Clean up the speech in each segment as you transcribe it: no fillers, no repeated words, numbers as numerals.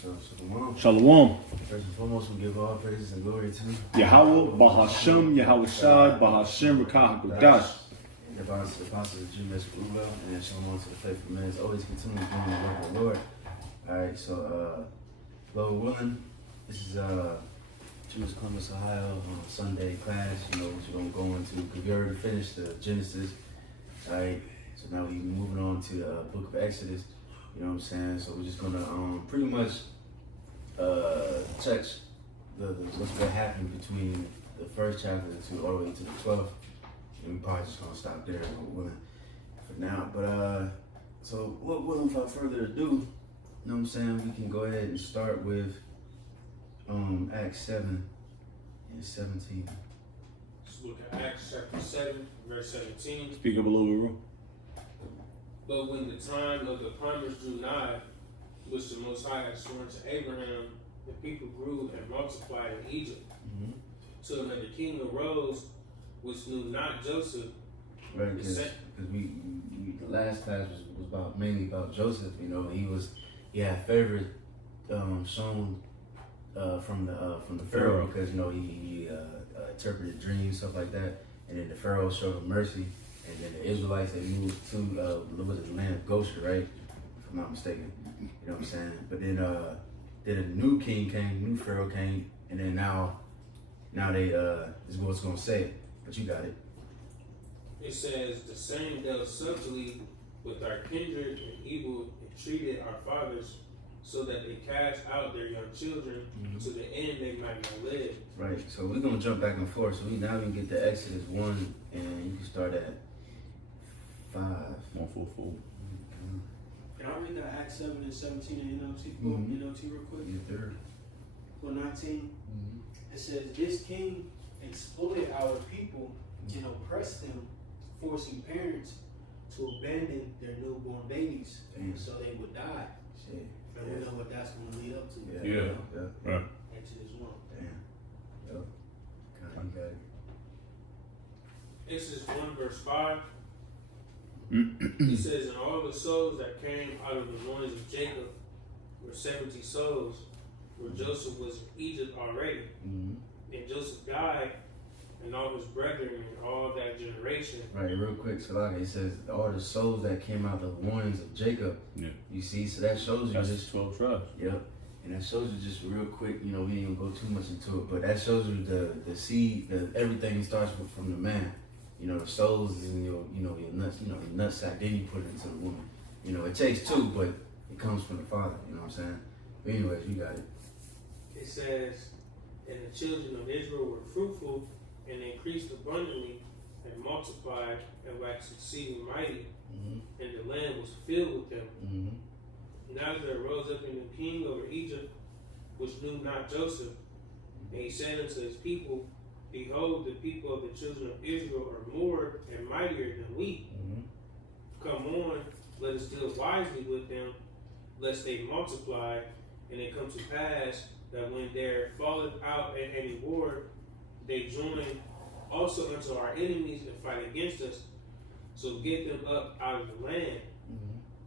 Shalom. Shalom. First and foremost, we give all praises and glory to Yahweh, Bahashem, Yahweh Shai, Bahashem, Rekah HaKodash. the apostles of GMS, and shalom to the faithful men. Always continue doing the work of the Lord. Alright, so, Lord willing, this is GMS Columbus, Ohio, Sunday class, which we're going to go into, because we already finished the Genesis. Alright, so now we're moving on to the book of Exodus. You know what I'm saying? So we're just gonna pretty much touch what happened between the first chapter to all the way to the 12th. And we're probably just gonna stop there for now. But so without further ado, you know what I'm saying? We can go ahead and start with Acts 7 and 17. Let's look at Acts chapter 7, verse 17. Speak up a little bit, bro. But when the time of the promise drew nigh, which the Most High had sworn to Abraham, the people grew and multiplied in Egypt. Mm-hmm. So that the king arose, which knew not Joseph. Right, because we the last class was mainly about Joseph. He had favorite shown from the Pharaoh, because he interpreted dreams, stuff like that, and then the Pharaoh showed him mercy. And then the Israelites, they moved to the land of Goshen, right? If I'm not mistaken. You know what I'm saying? But then a new king came, new Pharaoh came, and then now they this is what's gonna say. But you got it. It says, the same dealt subtly with our kindred and evil entreated our fathers, so that they cast out their young children to the end they might not live. Right. So we're gonna jump back and forth. So now we can get to Exodus 1, and you can start at 5. 144. Can I read the Acts 7 and 17 in NLT, NLT real quick? Yes, sir. For 19, it says, this king exploited our people and oppressed them, forcing parents to abandon their newborn babies so they would die. Shit. And we know what that's going to lead up to. Yeah. Right. Exodus 1. Damn. Yep. Kind of got it. Exodus 1 verse 5. He says, and all the souls that came out of the loins of Jacob were 70 souls, where Joseph was in Egypt already. Mm-hmm. And Joseph died, and all his brethren and all that generation. Right, real quick, so like it says, all the souls that came out of the loins of Jacob. Yeah. You see, so that shows you That's just 12 tribes. Yep. And that shows you just real quick, we ain't gonna go too much into it, but that shows you the seed, everything starts from the man. The souls is in your nuts, your nutsack, then you put it into the woman. It takes two, but it comes from the father, you know what I'm saying? But anyways, you got it. It says, and the children of Israel were fruitful and increased abundantly and multiplied and waxed exceeding mighty, and the land was filled with them. Now there arose up in the king over Egypt, which knew not Joseph, and he said unto his people, behold, the people of the children of Israel are more and mightier than we. Come on, let us deal wisely with them, lest they multiply, and it come to pass that when there falleth out any war, they join also unto our enemies and fight against us. So get them up out of the land.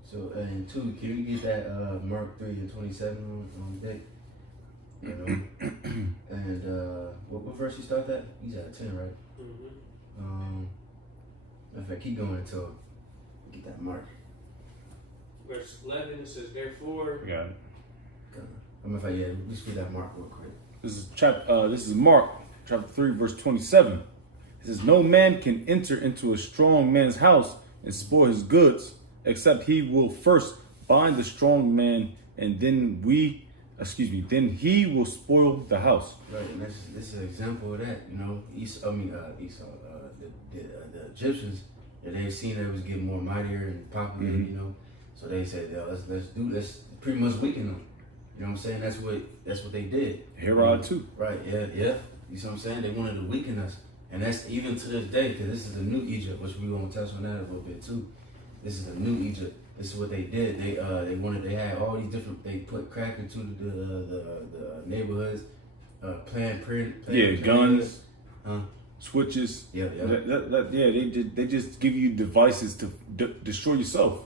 So, and 2, can you get that Mark 3 and 27 on deck? And what verse you start that? He's at 10, right? In fact, keep going until get that mark. Verse 11, it says, therefore. Got it. Let's read that mark real quick. This is Mark, chapter 3, verse 27. It says, no man can enter into a strong man's house and spoil his goods, except he will first bind the strong man, and then he will spoil the house. Right, and this is an example of that. Esau, the Egyptians, and they seen that it was getting more mightier and popular. So they said, let's pretty much weaken them. You know what I'm saying? That's what they did. Herod too. Right, yeah. You see what I'm saying? They wanted to weaken us. And that's even to this day, because this is the new Egypt, which we're going to touch on that a little bit too. This is the new Egypt. This is what they did. They had all these different, they put crack into the neighborhoods, guns, switches. Yeah. They just give you devices to destroy yourself.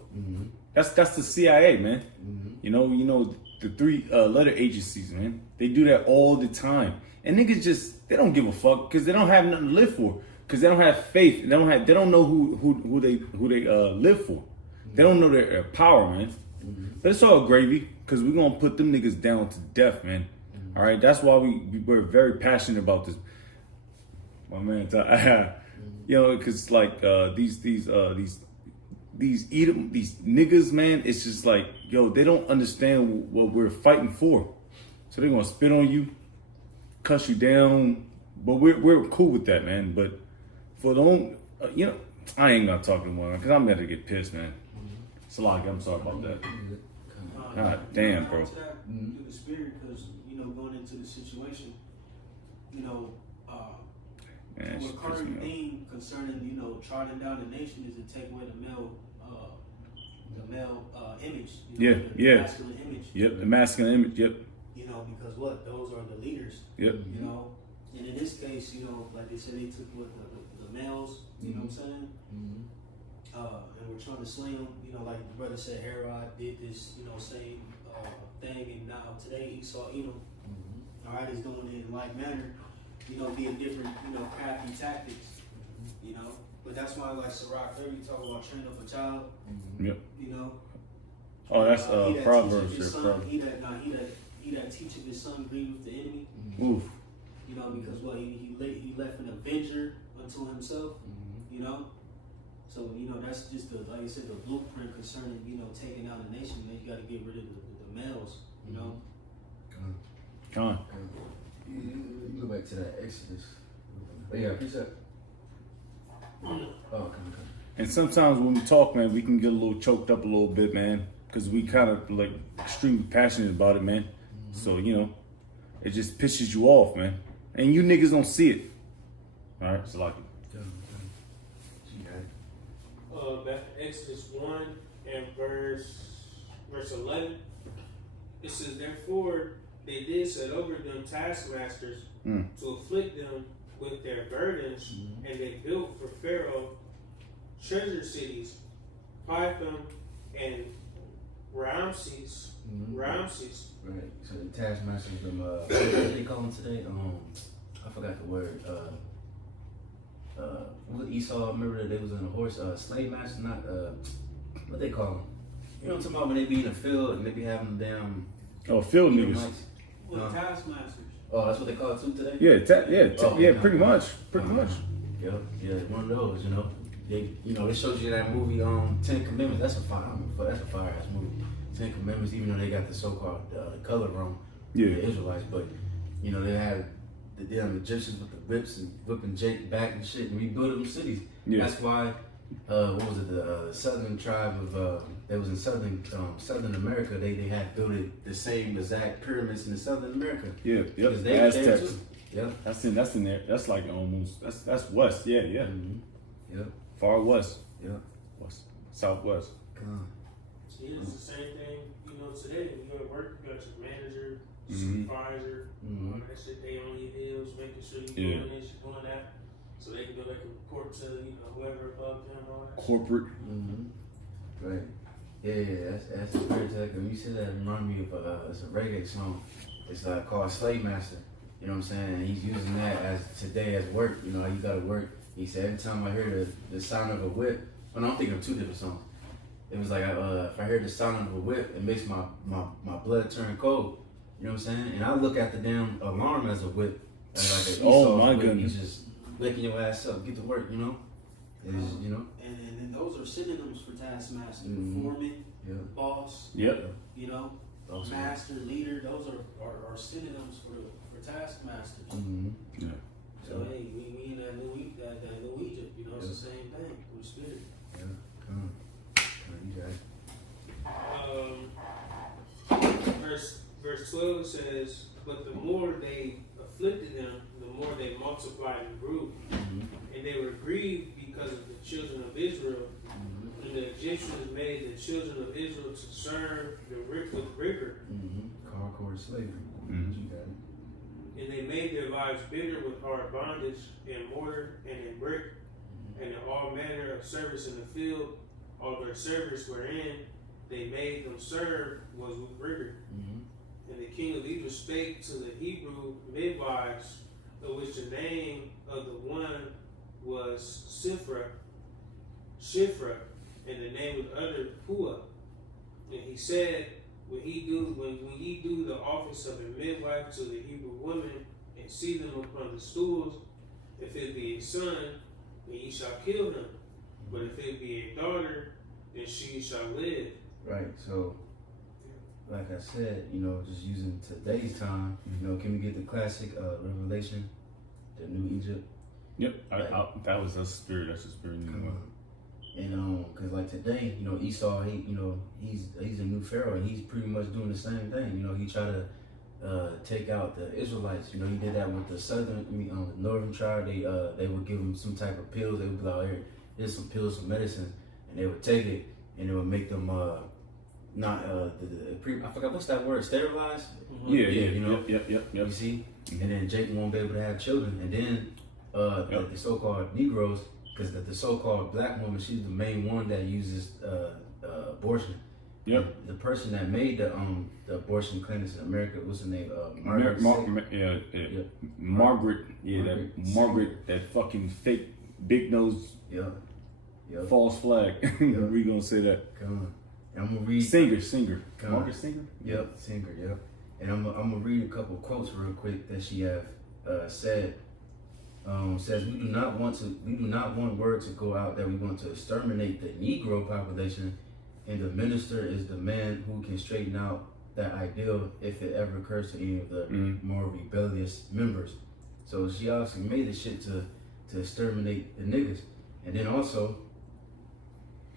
That's the CIA, man. Mm-hmm. You know the three letter agencies, man. They do that all the time, and niggas just they don't give a fuck because they don't have nothing to live for, because they don't have faith. They don't know who they live for. They don't know their power, man. But it's all gravy because we're gonna put them niggas down to death, man. All right, that's why we're very passionate about this. My man, you know, because like these niggas, man, it's just like, yo, they don't understand what we're fighting for. So they're gonna spit on you, cuss you down, but we're cool with that, man. But for the own, you know, I ain't gonna talk anymore because I'm gonna get pissed, man. Salaki, I'm sorry about that. God damn, bro. To the spirit, because you know, going into the situation, you know, Man, the she pissed current me off. theme concerning, you know, trotting down the nation is to take away the male image. You know, the masculine image. Yep, the masculine image. Yep. You know, because what? Those are the leaders. Yep. You know, and in this case, you know, like they said, they took what the males. You know what I'm saying? And we're trying to slay them. You know, like the brother said, Herod did this. You know, same thing, and now today Esau, all right, is doing it in like manner. You know, being different. You know, crafty tactics. You know, but that's why, like Sirach 30 talk about train up a child. Yep. You know. Oh, that's He that Proverbs. teacheth his Yeah, son, Proverbs. he that teacheth his son grieve with the enemy. Oof. You know, because what he left an avenger unto himself. You know, so you know that's just like I said, the blueprint concerning, you know, taking out a nation. Man, you got to get rid of the males. You know. Come on. You go back to that Exodus. But yeah, precept. Oh, come. And sometimes when we talk, man, we can get a little choked up a little bit, man, because we kind of like extremely passionate about it, man. So, you know, it just pisses you off, man. And you niggas don't see it. All right, so like it. Back to Exodus 1 and verse 11. It says, therefore they did set over them taskmasters to afflict them with their burdens, and they built for Pharaoh treasure cities, Pithom and Ramses. Ramses. Right. So the taskmasters, them what do they call them today? I forgot the word. What Esau? Remember that they was in a horse. Slave master, not what they call them? You know what I'm talking about when they be in the field and they be having them damn. Oh, field Edomite. niggas. Well, taskmasters. Oh, that's what they call it too today. Yeah, pretty much. Yeah, one of those. You know, they showed you that movie, Ten Commandments. That's a fire ass movie. Ten Commandments, even though they got the so-called color wrong, the Israelites, but you know they had the damn Egyptians with the whips and whipping Jake back and shit and rebuilding them cities. Yeah. That's why. What was it? The southern tribe of that was in Southern America. They had built it the same exact pyramids in Southern America. Yeah, Because yep. they there Aztecs. too. Yeah. That's in there. That's like almost that's west. Yeah. Yep. Far west. Yep. West. Southwest. See, it's the same thing, you know, today. When you go to work, you got your manager, supervisor, all that shit. They on your deals, making sure you're doing this, you're doing that. So they can go back and report to, you know, whoever above them, all that. Corporate. Right. Yeah. That's a great tech. When you said that, it reminded me of it's a reggae song. It's called Slave Master. You know what I'm saying? And he's using that as today as work. You know, how you gotta work. He said every time I hear the sound of a whip. Well, no, I'm thinking of two different songs. It was like if I hear the sound of a whip, it makes my blood turn cold. You know what I'm saying? And I look at the damn alarm as a whip. As like My goodness. He's just waking your ass up, get to work. You know. You know. And then those are synonyms for taskmaster. Foreman, boss. Yep. You know, master, leader. Those are synonyms for taskmasters. Yeah. So hey, we in that new Egypt. You know, it's the same thing. With spirit. Yeah. Come on, you guys. Verse 12 says, but the more they afflicted them, the more they multiplied and grew. And they were grieved because of the children of Israel. And the Egyptians made the children of Israel to serve with rigor. Hardcore slavery. You got it. And they made their lives bitter with hard bondage in mortar and in brick, and in all manner of service in the field, all their service wherein they made them serve was with rigor. And the king of Egypt spake to the Hebrew midwives, of which the name of the one was Shifra, and the name of the other Pua. And he said, when ye do the office of a midwife to the Hebrew woman, and see them upon the stools, if it be a son, then ye shall kill him. But if it be a daughter, then she shall live. Right. So, like I said, just using today's time, can we get the classic Revelation, the New Egypt? Yep. That was a spirit. That's a spirit. And cause like today, Esau, he's a new pharaoh, and he's pretty much doing the same thing. He tried to take out the Israelites. He did that with the the northern tribe. They would give them some type of pills. They would be like, here's some pills, some medicine, and they would take it, and it would make them I forgot what's that word, sterilized. Yeah. Yep. You see, and then Jacob won't be able to have children, and then the so-called Negroes. Because the so-called black woman, she's the main one that uses abortion. Yep. The person that made the abortion clinics in America, what's her name? Margaret. Margaret. Yeah, Margaret, that fucking fake big nose. Yep. False flag. We gonna say that. Come on. And I'm gonna read. Singer. Margaret Singer. Yep, Singer. Yep. And I'm gonna read a couple quotes real quick that she have said. Says we do not want word to go out that we want to exterminate the Negro population, and the minister is the man who can straighten out that ideal if it ever occurs to any of the more rebellious members. So she obviously made this shit to exterminate the niggas. And then also,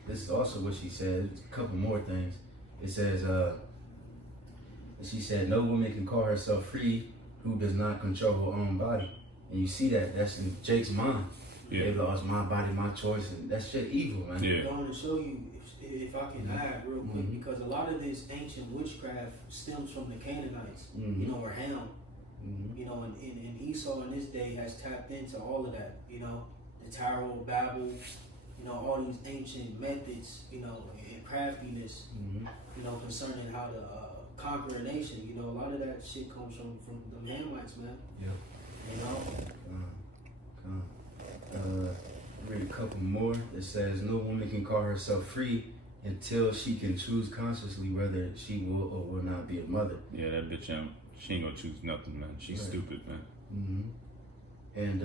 this is also what she said. A couple more things. It says, she said, no woman can call herself free who does not control her own body. And you see that's in Jake's mind. Yeah. They lost my body, my choice, and that shit evil, man. Yeah. I want to show you, if I can add real quick, because a lot of this ancient witchcraft stems from the Canaanites, or Ham. And Esau in this day has tapped into all of that, the Tower of Babel, all these ancient methods, and craftiness, concerning how to conquer a nation. A lot of that shit comes from the Hamites, man. Yep. Read a couple more. It says, no woman can call herself free until she can choose consciously whether she will or will not be a mother. Yeah, that bitch, she ain't gonna choose nothing, man. She's stupid, man. And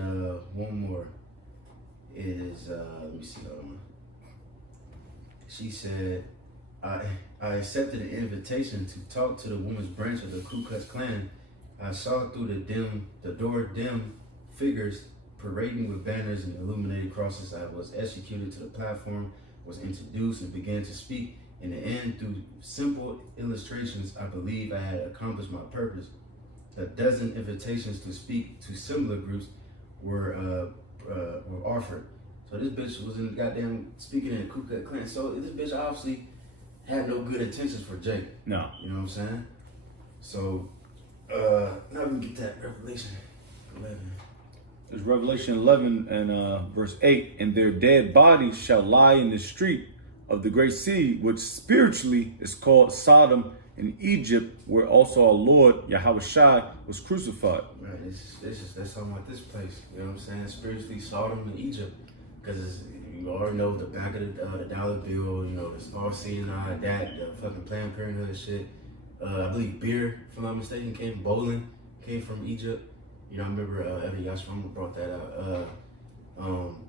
one more is, let me see, hold on. She said, I accepted an invitation to talk to the women's branch of the Ku Klux Klan. I saw through the door dim figures parading with banners and illuminated crosses. I was executed to the platform, was introduced, and began to speak. In the end, through simple illustrations, I believe I had accomplished my purpose. A dozen invitations to speak to similar groups were offered. So this bitch was in the goddamn speaking in the Ku Klux Klan. So this bitch obviously had no good intentions for Jake. No. You know what I'm saying? So now we can get that Revelation 11. There's Revelation 11 and verse 8. And their dead bodies shall lie in the street of the great sea, which spiritually is called Sodom in Egypt, where also our Lord Yahushua was crucified. Right, that's talking about this place. You know what I'm saying? Spiritually Sodom in Egypt. Because you already know the back of the dollar bill, this all-seeing eye, the fucking Planned Parenthood shit. I believe beer, if I'm not mistaken, bowling came from Egypt. I remember Eddie Yashvama brought that out.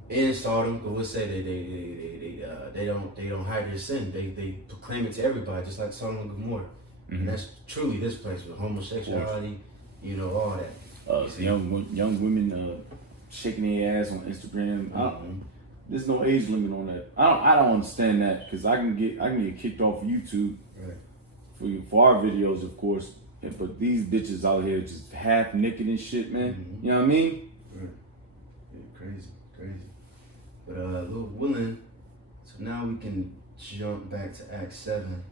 In Sodom, but we'll say they don't hide their sin. They proclaim it to everybody, just like Sodom and Gomorrah. And that's truly this place with homosexuality, all that. Young women shaking their ass on Instagram. There's no age limit on that. I don't understand that, because I can get kicked off of YouTube. Right. For our videos, of course, but these bitches out here just half naked and shit, man. You know what I mean? Right. Yeah, crazy. But Lord willing, so now we can jump back to Acts 7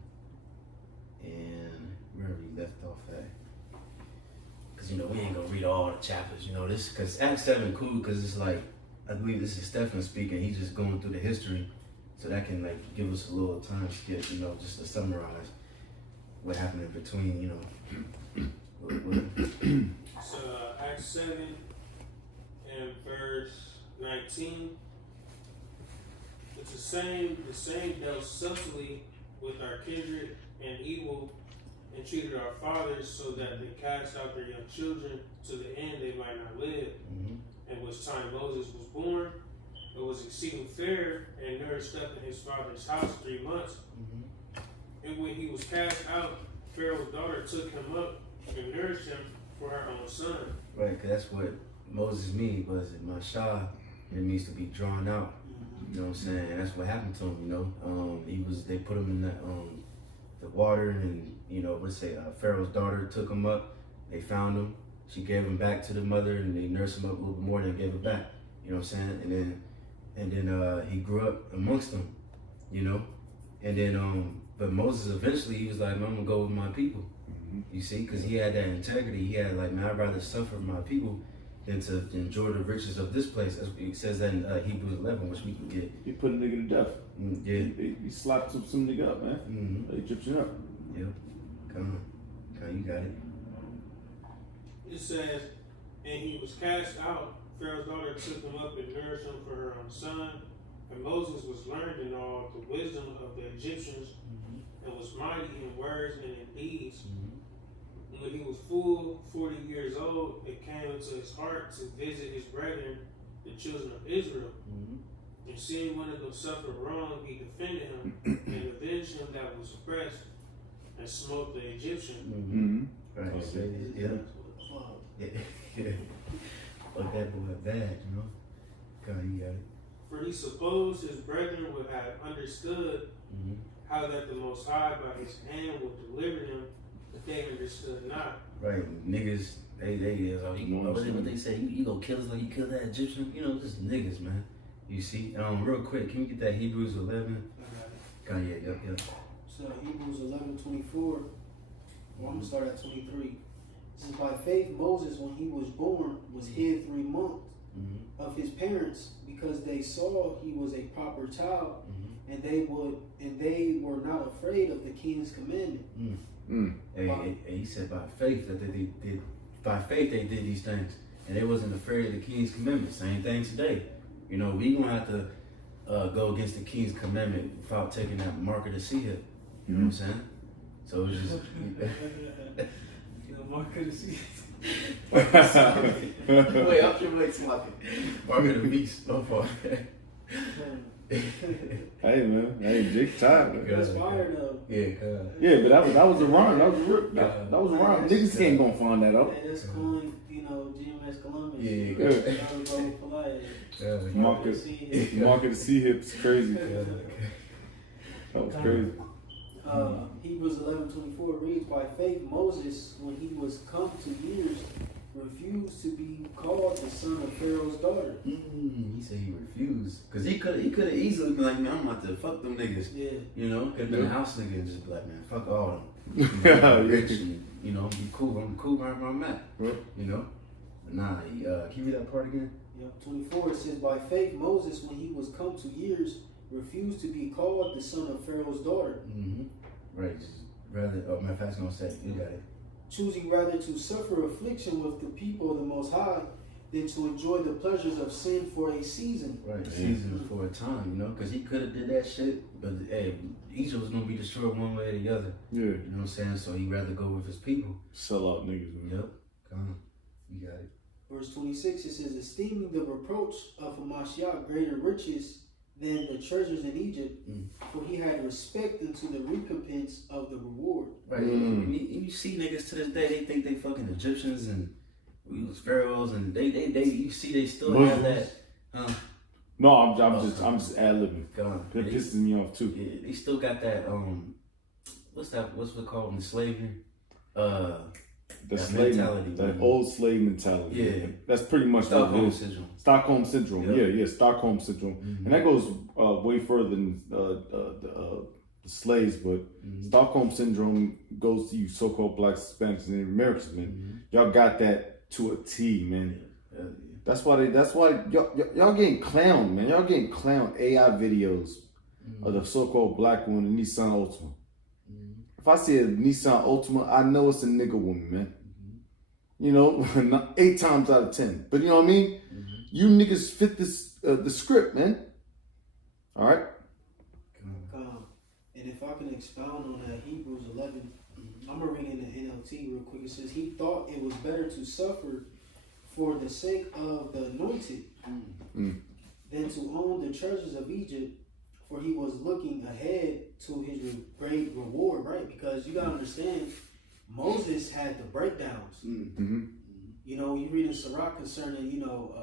and where we left off at. Because we ain't gonna read all the chapters. This because Acts 7 cool because it's like I believe this is Stephen speaking. He's just going through the history. So that can like give us a little time skip, you know, just to summarize what happened in between, you know. So Acts 7 and verse 19. It's the same dealt subtly with our kindred and evil, and treated our fathers so that they cast out their young children to the end they might not live. And which time Moses was born, it was exceeding fair and nourished up in his father's house 3 months. And when he was cast out, Pharaoh's daughter took him up and nourished him for her own son. Right, because that's what Moses means, was it Mashah, it means to be drawn out. You know what I'm saying? And that's what happened to him, you know. They put him in the water, and, you know, Pharaoh's daughter took him up, they found him, she gave him back to the mother, and they nursed him up a little bit more, and they gave him back. You know what I'm saying? And then he grew up amongst them, you know. And then, but Moses eventually, he was like, man, I'm gonna go with my people. You see, because he had that integrity. He had like, man, I'd rather suffer with my people than to enjoy the riches of this place. It says that in Hebrews 11, which we can get. He put a nigga to death. Yeah. He slapped some nigga up, man. Egyptian up. Yep. Come on, you got it. It says, and he was cast out. Pharaoh's daughter took him up and nourished him for her own son. And Moses was learned in all the wisdom of the Egyptians, and was mighty in words and in deeds. And when he was full 40 years old, it came into his heart to visit his brethren, the children of Israel. And seeing one of them suffer wrong, he defended him and avenged him that was oppressed, and smote the Egyptian. Right. Yeah. Fuck that boy bad, you know. God, you got it. For he supposed his brethren would have understood how that the Most High by his hand would deliver them, but they understood not. Right, niggas, what they say, you go kill us like you killed that Egyptian, you know, just niggas, man. You see, real quick, can we get that Hebrews 11? Yeah. So Hebrews 11:24. I'm gonna start at 23. It says, by faith Moses, when he was born, was hid 3 months of his parents, because they saw he was a proper child, and they were not afraid of the king's commandment. He said by faith that they did. By faith they did these things, and they wasn't afraid of the king's commandment. Same thing today. You know, we gonna have to go against the king's commandment without taking that mark of the sea hip. You know what I'm saying? So it's just Mark of the sea. Wait, I'm sure it's talking. Mark of the beast. No fault. Hey man, Jake tired. Man. That's fire though. Yeah, but that was a rhyme. That was a rhyme. Niggas ain't gonna find that out. That's coin, you know, GMS Columbus. Mark of the sea hips, crazy. That was crazy. Hebrews 11:24 reads, by faith Moses, when he was come to years, refused to be called the son of Pharaoh's daughter. He said he refused. Because he could have easily been like, man, I'm about to fuck them niggas. Yeah. You know, could have been a house nigga and just be like, man, fuck all of them. You know, rich and, you know, be cool. I'm cool where I'm at. You know? But nah, can you read that part again? Yep, 24, it says, by faith Moses, when he was come to years, refused to be called the son of Pharaoh's daughter. Right, just rather, matter of fact, I was gonna say, you got it. Choosing rather to suffer affliction with the people of the Most High than to enjoy the pleasures of sin for a season. Right, the season is for a time, you know, because he could have did that shit, but hey, Egypt was gonna be destroyed one way or the other. Yeah. You know what I'm saying? So he'd rather go with his people. Sell out niggas, man. Yep, come on, you got it. Verse 26, it says, esteeming the reproach of Hamashiach greater riches than the treasures in Egypt, for he had respect unto the recompense of the reward. Right, you see niggas to this day, they think they fucking Egyptians and we was pharaohs, and they you see they still have that. No, I'm just ad-libbing. That pisses me off too. Yeah, they still got that. What's it called in slavery? The slave mentality, that old slave mentality. Yeah, that's pretty much Stockholm syndrome. Stockholm syndrome. Yeah, Stockholm syndrome, and that goes way further than the slaves. But Stockholm syndrome goes to you so-called blacks, Hispanics, and Americans. Man, y'all got that to a T, man. That's why y'all getting clowned, man. Y'all getting clowned. AI videos, of the so-called black one, the Nissan Altima. If I see a Nissan Altima, I know it's a nigga woman, man. You know, 8 times out of 10. But you know what I mean? You niggas fit this the script, man. All right. And if I can expound on that, Hebrews 11, I'm gonna read in the NLT real quick. It says, "He thought it was better to suffer for the sake of the anointed than to own the treasures of Egypt, for he was looking ahead to his great reward." Right? Because you gotta understand, Moses had the breakdowns. You know, you read in Sirach concerning, you know,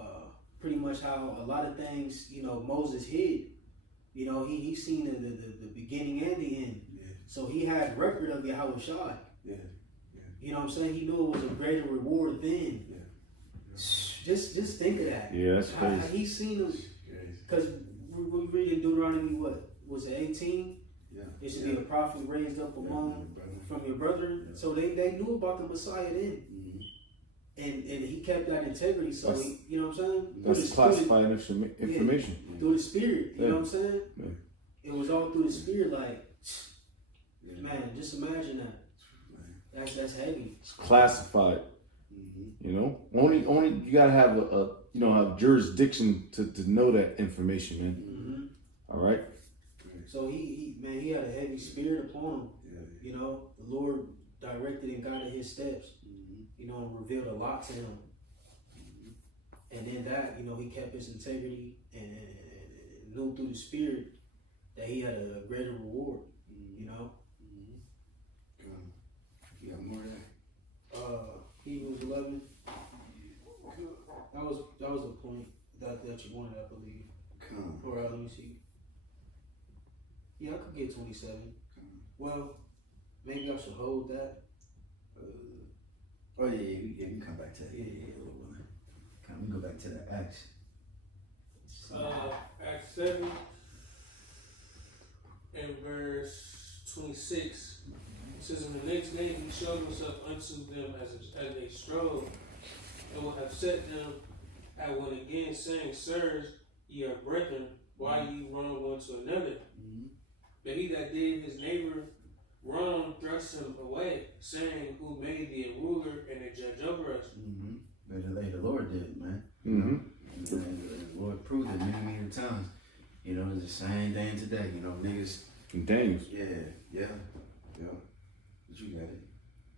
pretty much how a lot of things, you know, Moses hid. You know, he seen the beginning and the end. So he had record of Yahweh Shai. You know what I'm saying? He knew it was a greater reward then. Just think of that. Yeah, that's crazy. He seen them. Because we read in Deuteronomy, what was it, 18? It should be a prophet raised up among from your brethren. So they knew about the Messiah then. And he kept that integrity. So he, you know what I'm saying? That's classified information. Through the Spirit, you know what I'm saying? It was all through the Spirit. Like, man, just imagine that. That's heavy. It's classified. You know, only you gotta have a you know, have jurisdiction to know that information, man. All right. So he had a heavy spirit upon him. You know, the Lord directed and guided his steps. You know, and revealed a lot to him. And then that, you know, he kept his integrity and knew through the Spirit that he had a greater reward. You know. You got more of that? Hebrews 11. That was the point that you wanted, I believe. Or let me see. Yeah, I could get 27. Well, maybe I should hold that. Oh yeah, we can come back to that. Yeah, a little bit. We go back to the Acts. Acts 7 and verse 26. It says, "In the next day he showed himself unto them as they strove, and would have set them at one again, saying, Sirs, ye are brethren, why ye wrong one to another? But he that did his neighbor wrong thrust him away, saying, Who made thee a ruler and a judge over us?" But the Lord did, man. And the Lord proved it many times. You know, it's the same thing today. You know, niggas. Daniels. Yeah. But you got it.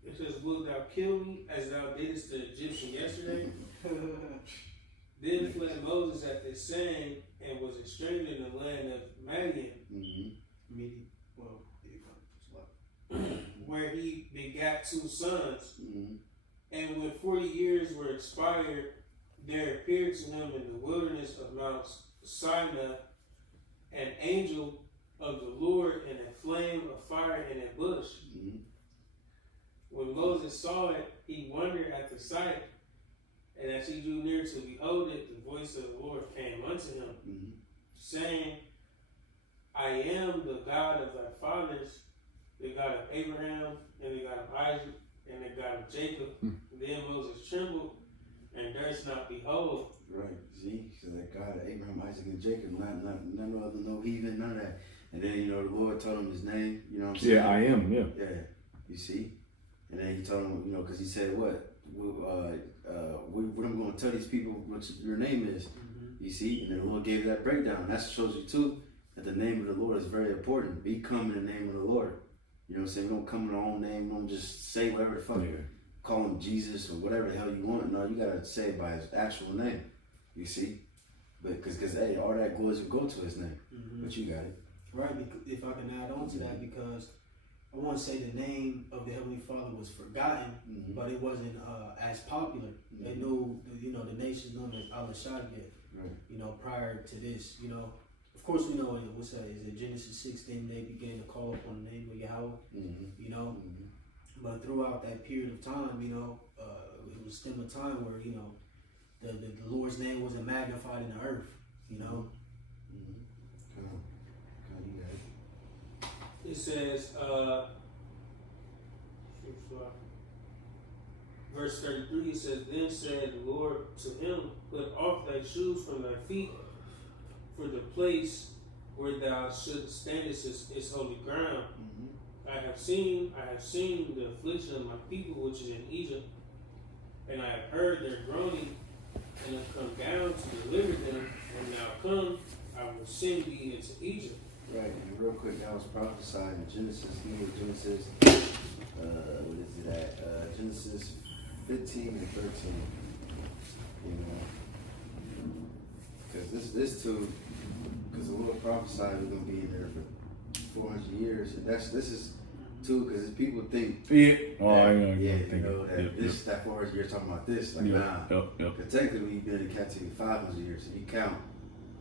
It says, "Wilt thou kill me as thou didst the Egyptian yesterday?" Then fled Moses at this saying, and was a stranger in the land of Madian, where he begat 2 sons. And when 40 years were expired, there appeared to him in the wilderness of Mount Sinai an angel of the Lord in a flame of fire in a bush. When Moses saw it, he wondered at the sight. And as he drew near to behold it, the voice of the Lord came unto him, saying, I am the God of thy fathers, the God of Abraham, and the God of Isaac, and the God of Jacob. Then Moses trembled and durst not behold. Right, see? So that God of Abraham, Isaac, and Jacob, none other, no heathen, none of that. And then, you know, the Lord told him his name, you know what I'm saying? Yeah, I am, yeah. Yeah, you see? And then he told him, you know, because he said, what I'm going to tell these people what your name is. You see? And then the Lord gave that breakdown. That shows you, too, that the name of the Lord is very important. We come in the name of the Lord. You know what I'm saying? We don't come in our own name. We don't just say whatever the fuck. Call him Jesus or whatever the hell you want. No, you got to say it by his actual name. You see? But because hey, all that glory will go to his name. But you got it. Right, if I can add on to that, because I want to say the name of the Heavenly Father was forgotten, but it wasn't as popular. They knew, you know, the nation known as Al-Shaddai, you know, prior to this, you know. Of course, we know, what's that, is it Genesis 16, they began to call upon the name of Yahweh, you know. But throughout that period of time, you know, it was still a time where, you know, the Lord's name wasn't magnified in the earth, you know. It says, verse 33, it says, Then said the Lord to him, Put off thy shoes from thy feet, for the place where thou shouldst standest is holy ground. Mm-hmm. I have seen the affliction of my people which is in Egypt, and I have heard their groaning, and have come down to deliver them. When thou come, I will send thee into Egypt. Right, and real quick, that was prophesied in Genesis. Genesis, what is it at? Genesis 15 and 13. You know, because this too, because the Lord prophesied we're gonna be in there for 400 years, and this is too, because people think, Yeah. Oh, that, I know. you know that this that 400 years talking about this, like nah. Because technically we've been in captivity 500 years. If you count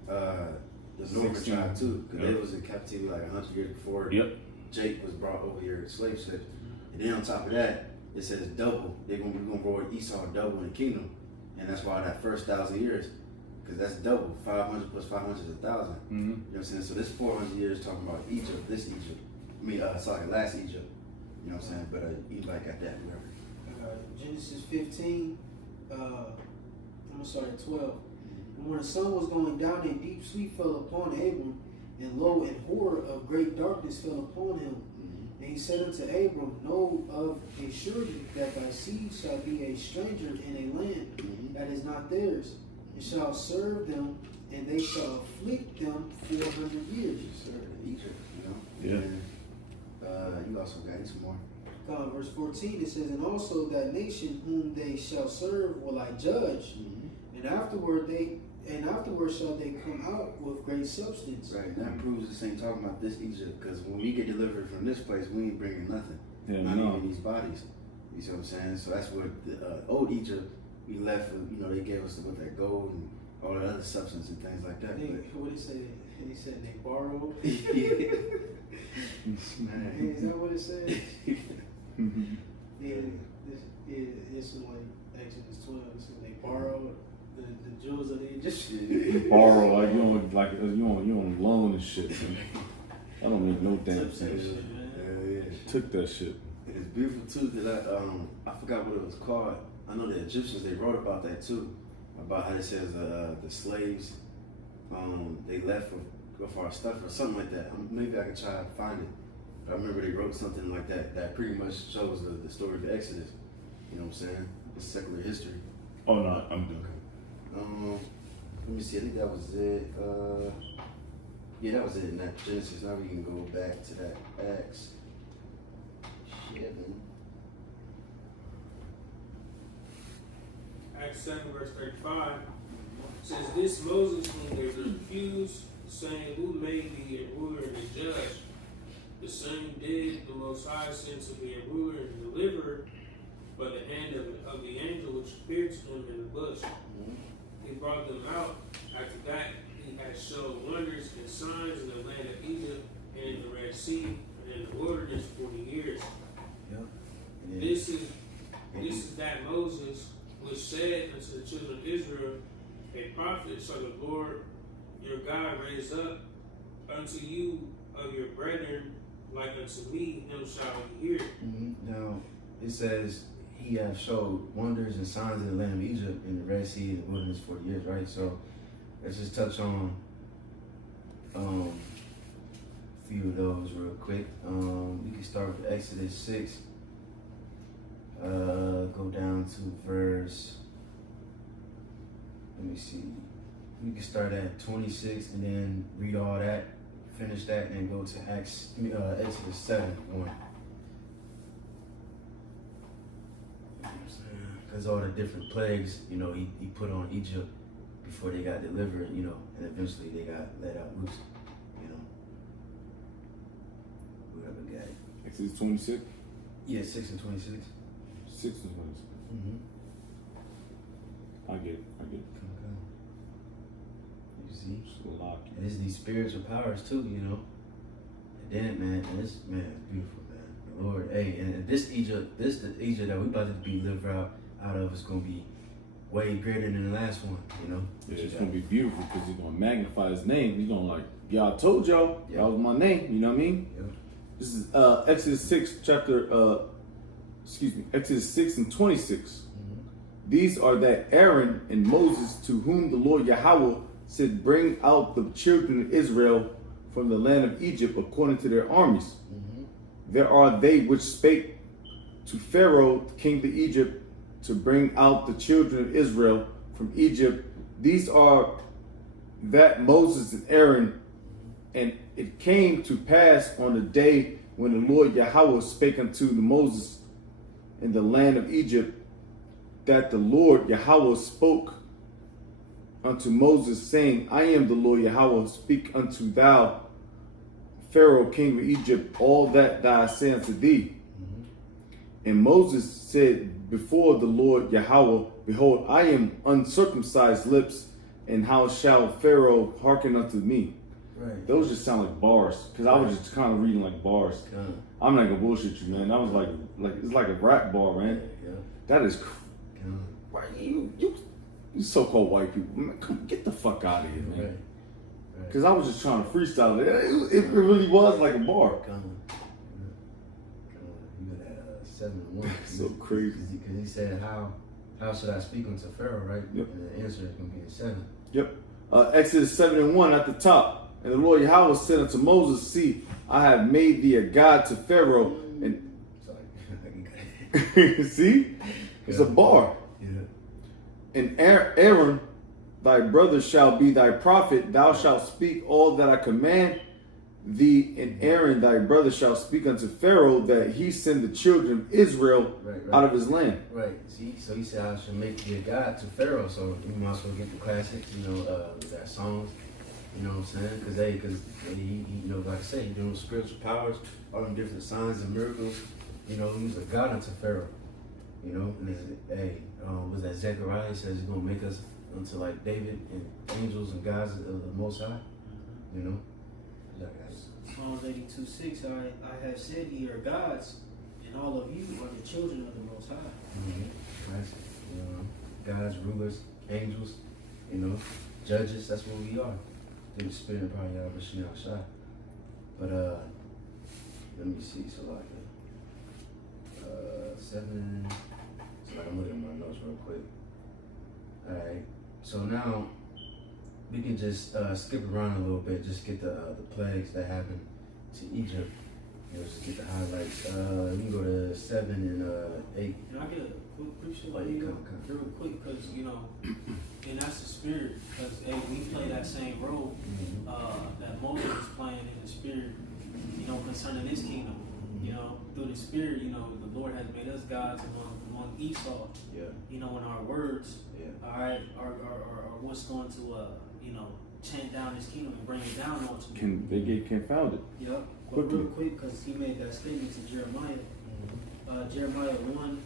the northern 16. tribe too, because they was in captivity like 100 years before Jake was brought over here in slave ships. And then on top of that, it says double. We're gonna roll Esau double in the kingdom, and that's why that first 1,000 years, because that's double. 500 plus 500 is 1,000. Mm-hmm. You know what I'm saying? So this 400 years talking about Egypt, this Egypt. I mean, sorry, last Egypt. You know what I'm saying? But anybody got that? Whatever. Genesis 15. I'm sorry, 12. And when the sun was going down, a deep sleep fell upon Abram, and lo, an horror of great darkness fell upon him. And he said unto Abram, Know of a surety that thy seed shall be a stranger in a land that is not theirs, and shall serve them, and they shall afflict them 400 years. Egypt, you know? Yeah. And, you also got some more. Verse 14, it says, And also that nation whom they shall serve will I judge, and afterward shall they come out with great substance. Right, and that proves this ain't talking about this Egypt, because when we get delivered from this place, we ain't bringing nothing. Yeah, not no. even these bodies. You see what I'm saying? So that's what the old Egypt, we left with, you know, they gave us with that gold and all that other substance and things like that. What he said? He said they borrowed. Man. Is that what it said? Mm-hmm. This is like Exodus 12. It said they borrowed the jewels of the Egyptians. Borrow like you on loan and shit. Man. I don't make no damn sense. Yeah. Took that shit. It's beautiful too that I forgot what it was called. I know the Egyptians, they wrote about that too, about how it says the slaves they left for our stuff or something like that. Maybe I can try to find it. But I remember they wrote something like that pretty much shows the story of the Exodus. You know what I'm saying? It's secular history. Oh no, I'm doing. Let me see. I think that was it. Yeah, that was it in that Genesis. Now we can go back to that Acts 7. Acts 7 verse 35 says, This Moses whom they refused, saying, Who made thee a ruler and a judge? The same did the Most High send to be a ruler and deliverer by the hand of the angel which appeared to him in the bush. He brought them out. After that, he had showed wonders and signs in the land of Egypt and in the Red Sea and in the wilderness 40 years. Yep. This is that Moses which said unto the children of Israel, A prophet shall the Lord your God raise up unto you of your brethren like unto me, him shall ye hear. Now it says he has showed wonders and signs in the land of Egypt in the Red Sea and the wilderness 40 years, right? So let's just touch on a few of those real quick. We can start with Exodus 6. Go down to verse, let me see. We can start at 26 and then read all that, finish that, and then go to Exodus 7:1. Because all the different plagues, you know, he put on Egypt before they got delivered, you know, and eventually they got let out loose, you know. Whoever got it. Exodus 26? Yeah, 6 and 26. 6 and 26. Mm-hmm. I get it. Okay. You see? Just a lot. And it's these spiritual powers too, you know. And then, man, it's beautiful, man. The Lord, hey, and this Egypt that we about to be delivered out of is gonna be way greater than the last one, you know. Yeah, it's gonna be beautiful because he's gonna magnify his name. He's gonna like, yeah, I told y'all, that was my name. You know what I mean? Yep. This is Exodus 6, Exodus 6 and 26. These are that Aaron and Moses, to whom the Lord Yahweh said, Bring out the children of Israel from the land of Egypt according to their armies. There are they which spake to Pharaoh, king of Egypt, to bring out the children of Israel from Egypt. These are that Moses and Aaron. And it came to pass on the day when the Lord Yahweh spake unto Moses in the land of Egypt, that the Lord Yahweh spoke unto Moses, saying, I am the Lord Yahweh, speak unto thou, Pharaoh, king of Egypt, all that I say unto thee. And Moses said before the Lord Yahweh, behold, I am uncircumcised lips, and how shall Pharaoh hearken unto me? Right. Those just sound like bars, because I was just kind of reading like bars. I'm not gonna bullshit you, man. I was like it's like a rap bar, man. Yeah. That is, why you so-called white people, man, come get the fuck out of here, man. Right. Because I was just trying to freestyle it. It really was like a bar. You got that 7-1. So crazy. Because he said, how should I speak unto Pharaoh, right? Yep. And the answer is going to be in 7. Yep. Exodus 7:1 at the top. And the Lord Yahweh said unto Moses, see, I have made thee a god to Pharaoh. And Sorry. see? It's a bar. Yeah. And Aaron, thy brother, shall be thy prophet. Thou shalt speak all that I command thee. And Aaron, thy brother, shall speak unto Pharaoh, that he send the children of Israel out of his land. Right. See, so he said, I should make thee a god to Pharaoh. So you might as well get the classics, that songs. You know what I'm saying? Because he, like I said, he doing spiritual powers, all them different signs and miracles. He was a god unto Pharaoh. And was that Zechariah says he's gonna make us unto like David and angels and gods of the Most High. Psalms 82:6. I have said ye are gods, and all of you are the children of the Most High. Right. Gods, rulers, angels, judges. That's what we are. Through the spirit of probably Yahweh outside. But let me see. So like 7. So like I'm looking at my notes real quick. All right. So now we can just skip around a little bit. Just get the plagues that happened to Egypt. Just get the highlights. We can go to 7 and 8. Can I get a quick shit Like, real come. quick? Because and that's the spirit. Because we play that same role that Moses is playing in the spirit. Concerning his kingdom. Through the spirit. The Lord has made us gods among Esau. Yeah. In our words. Yeah. All right. Are what's going to chant down his kingdom and bring it down onto him. They get confounded. Yep. But real quick, because he made that statement to Jeremiah. Jeremiah 1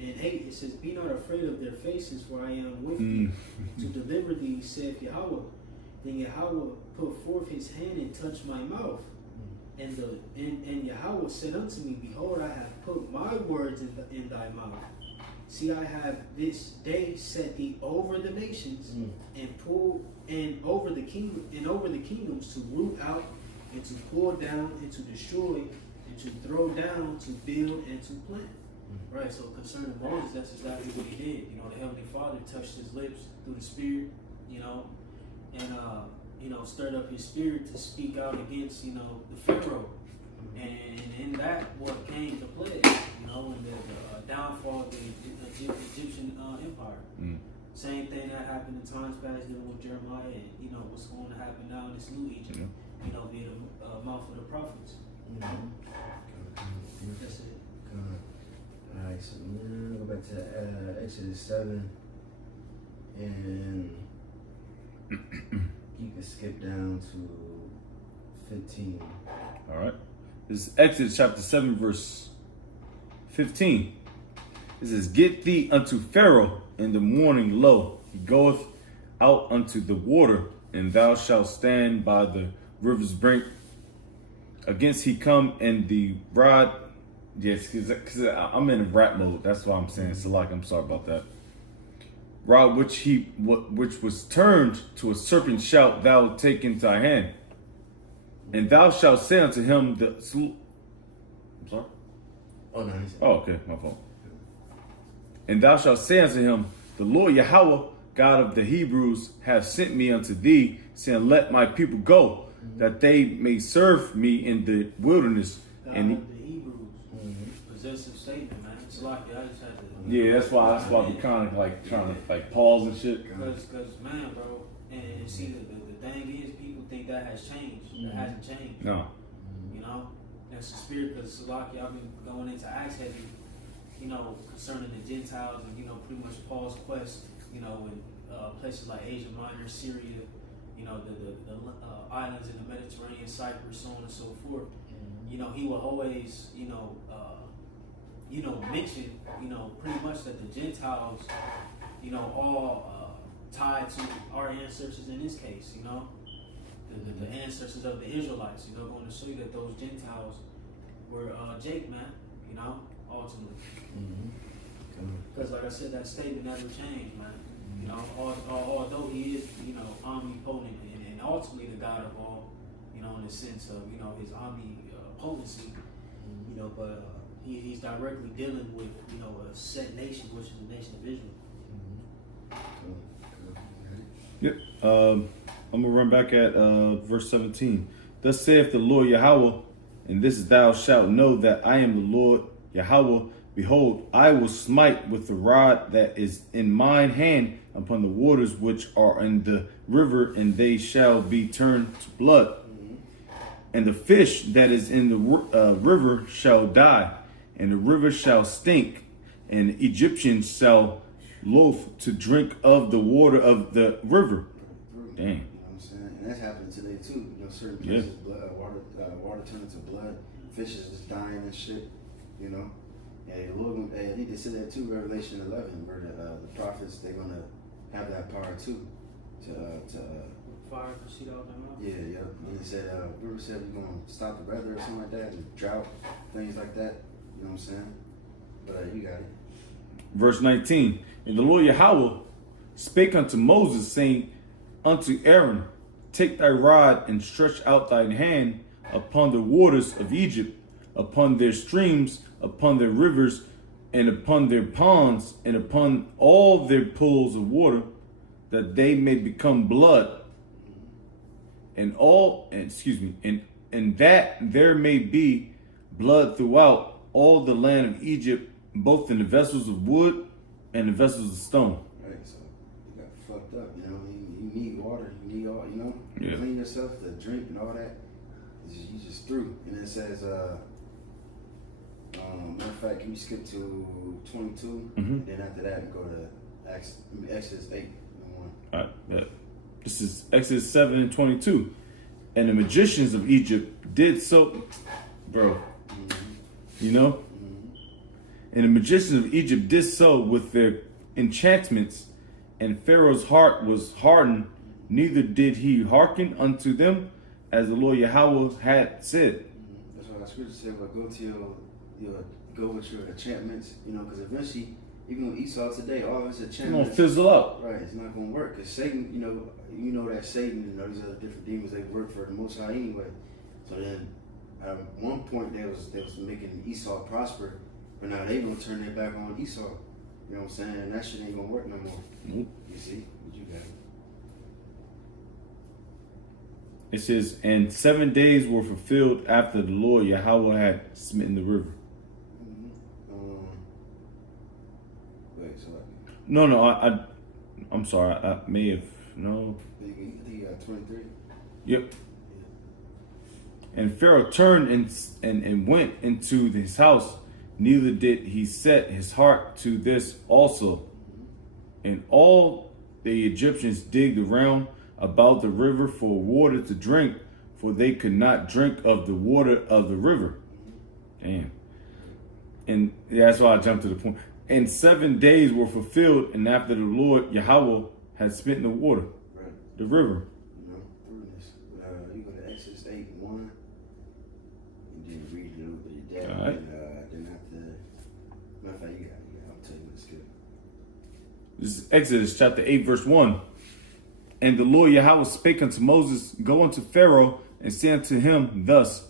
and 8, it says, be not afraid of their faces, for I am with you to deliver thee, saith Yahweh. Then Yahweh put forth his hand and touched my mouth. And Yahweh said unto me, behold, I have put my words in thy mouth. See, I have this day set thee over the nations and over the kingdoms to root out and to pull down and to destroy and to throw down, to build and to plant. Right, so concerning Moses, that's exactly what he did. The Heavenly Father touched his lips through the Spirit, and stirred up his spirit to speak out against, the Pharaoh. And in that, what came to play, and the downfall of the Egyptian empire. Same thing that happened in times past dealing with Jeremiah, and what's going to happen now in this new Egypt, via the mouth of the prophets. That's it. Alright, so now go back to Exodus 7, and you can skip down to 15. All right. This is Exodus chapter 7, verse 15. It says, get thee unto Pharaoh in the morning, lo, he goeth out unto the water, and thou shalt stand by the river's brink. Against he come, and the rod, yes, because I'm in rap mode. That's why I'm saying Salak. I'm sorry about that. Rod which was turned to a serpent shalt thou take into thy hand, and thou shalt say unto him I'm sorry. Oh no. Oh, okay, my fault. And thou shalt say unto him, the Lord Yahweh God of the Hebrews, have sent me unto thee, saying, let my people go, that they may serve me in the wilderness. God And of the Hebrews. Possessive statement, man. It's like I just had to. yeah, that's why we kind of like trying to like pause and shit. Because man, bro, and see the thing is, people think that has changed. That hasn't changed. No. You know, that's the spirit. Because Salaki, I've been going into Acts heavy, you know, concerning the Gentiles and, you know, pretty much Paul's quest, you know, in places like Asia Minor, Syria, you know, the islands in the Mediterranean, Cyprus, so on and so forth. You know, he will always, mention, you know, pretty much that the Gentiles, you know, all tied to our ancestors in this case, you know, the ancestors of the Israelites, you know, going to show you that those Gentiles were Jake, man, you know, ultimately. Because like I said, that statement never changed, man. You know, although he is, you know, omnipotent and ultimately the God of all, you know, in the sense of, you know, his omnipotency, you know, but he's directly dealing with, you know, a set nation, which is the nation of Israel. Yep. I'm gonna run back at verse 17. Thus saith the Lord Yahweh, and this thou shalt know that I am the Lord Yahweh. Behold, I will smite with the rod that is in mine hand upon the waters which are in the river, and they shall be turned to blood. And the fish that is in the river shall die, and the river shall stink, and the Egyptians shall loath to drink of the water of the river. Dang. You know what I'm saying? And that's happening today too. You know, certain places, water turning into blood, fishes just dying and shit. You know, and the Lord, I think they said that too, Revelation 11, where the prophets they're gonna have that power too, to Fire proceed out of their mouth. yeah. And they said, River said we're gonna stop the weather or something like that, and drought, things like that. You know what I'm saying? But you got it. Verse 19. And the Lord Yahweh spake unto Moses, saying unto Aaron, take thy rod and stretch out thine hand upon the waters of Egypt, upon their streams, upon their rivers, and upon their ponds, and upon all their pools of water, that they may become blood. And that there may be blood throughout all the land of Egypt, both in the vessels of wood and the vessels of stone. Right, so you got fucked up, you know. You need water, you need all, you know, Yeah. clean yourself, to drink and all that. You just through. And it says, matter of fact, can you skip to 22? And then after that, go to Exodus 8. All right, yeah. This is Exodus 7 and 22. And the magicians of Egypt did so, bro. You know? And the magicians of Egypt did so with their enchantments, and Pharaoh's heart was hardened, neither did he hearken unto them, as the Lord Yahweh had said. That's what our scripture said. Well, go with your enchantments, you know, because eventually, even with Esau today, all his It's enchantments, gonna fizzle out. right? It's not gonna work because Satan, you know that Satan and all these other different demons, they work for the Most High anyway. So then, at one point, they was making Esau prosper, but now they gonna turn their back on Esau. You know what I'm saying? And that shit ain't gonna work no more. Nope. You see? What you got? It says, and 7 days were fulfilled after the Lord Yahweh had smitten the river. Wait, so I'm sorry. I may have, no. I think you got 23. Yep. And Pharaoh turned and went into his house, neither did he set his heart to this also. And all the Egyptians digged around about the river for water to drink, for they could not drink of the water of the river. Damn. And that's why I jumped to the point. And 7 days were fulfilled, and after the Lord Yahweh had smitten the water, Right. the river. You know, through this. You go to Exodus 8:1, and then read a little bit of that. All right. And then after, matter of fact, you got it. I'll tell you when to skip. This is Exodus chapter 8, verse 1. And the Lord Yahweh spake unto Moses, go unto Pharaoh, and say unto him, thus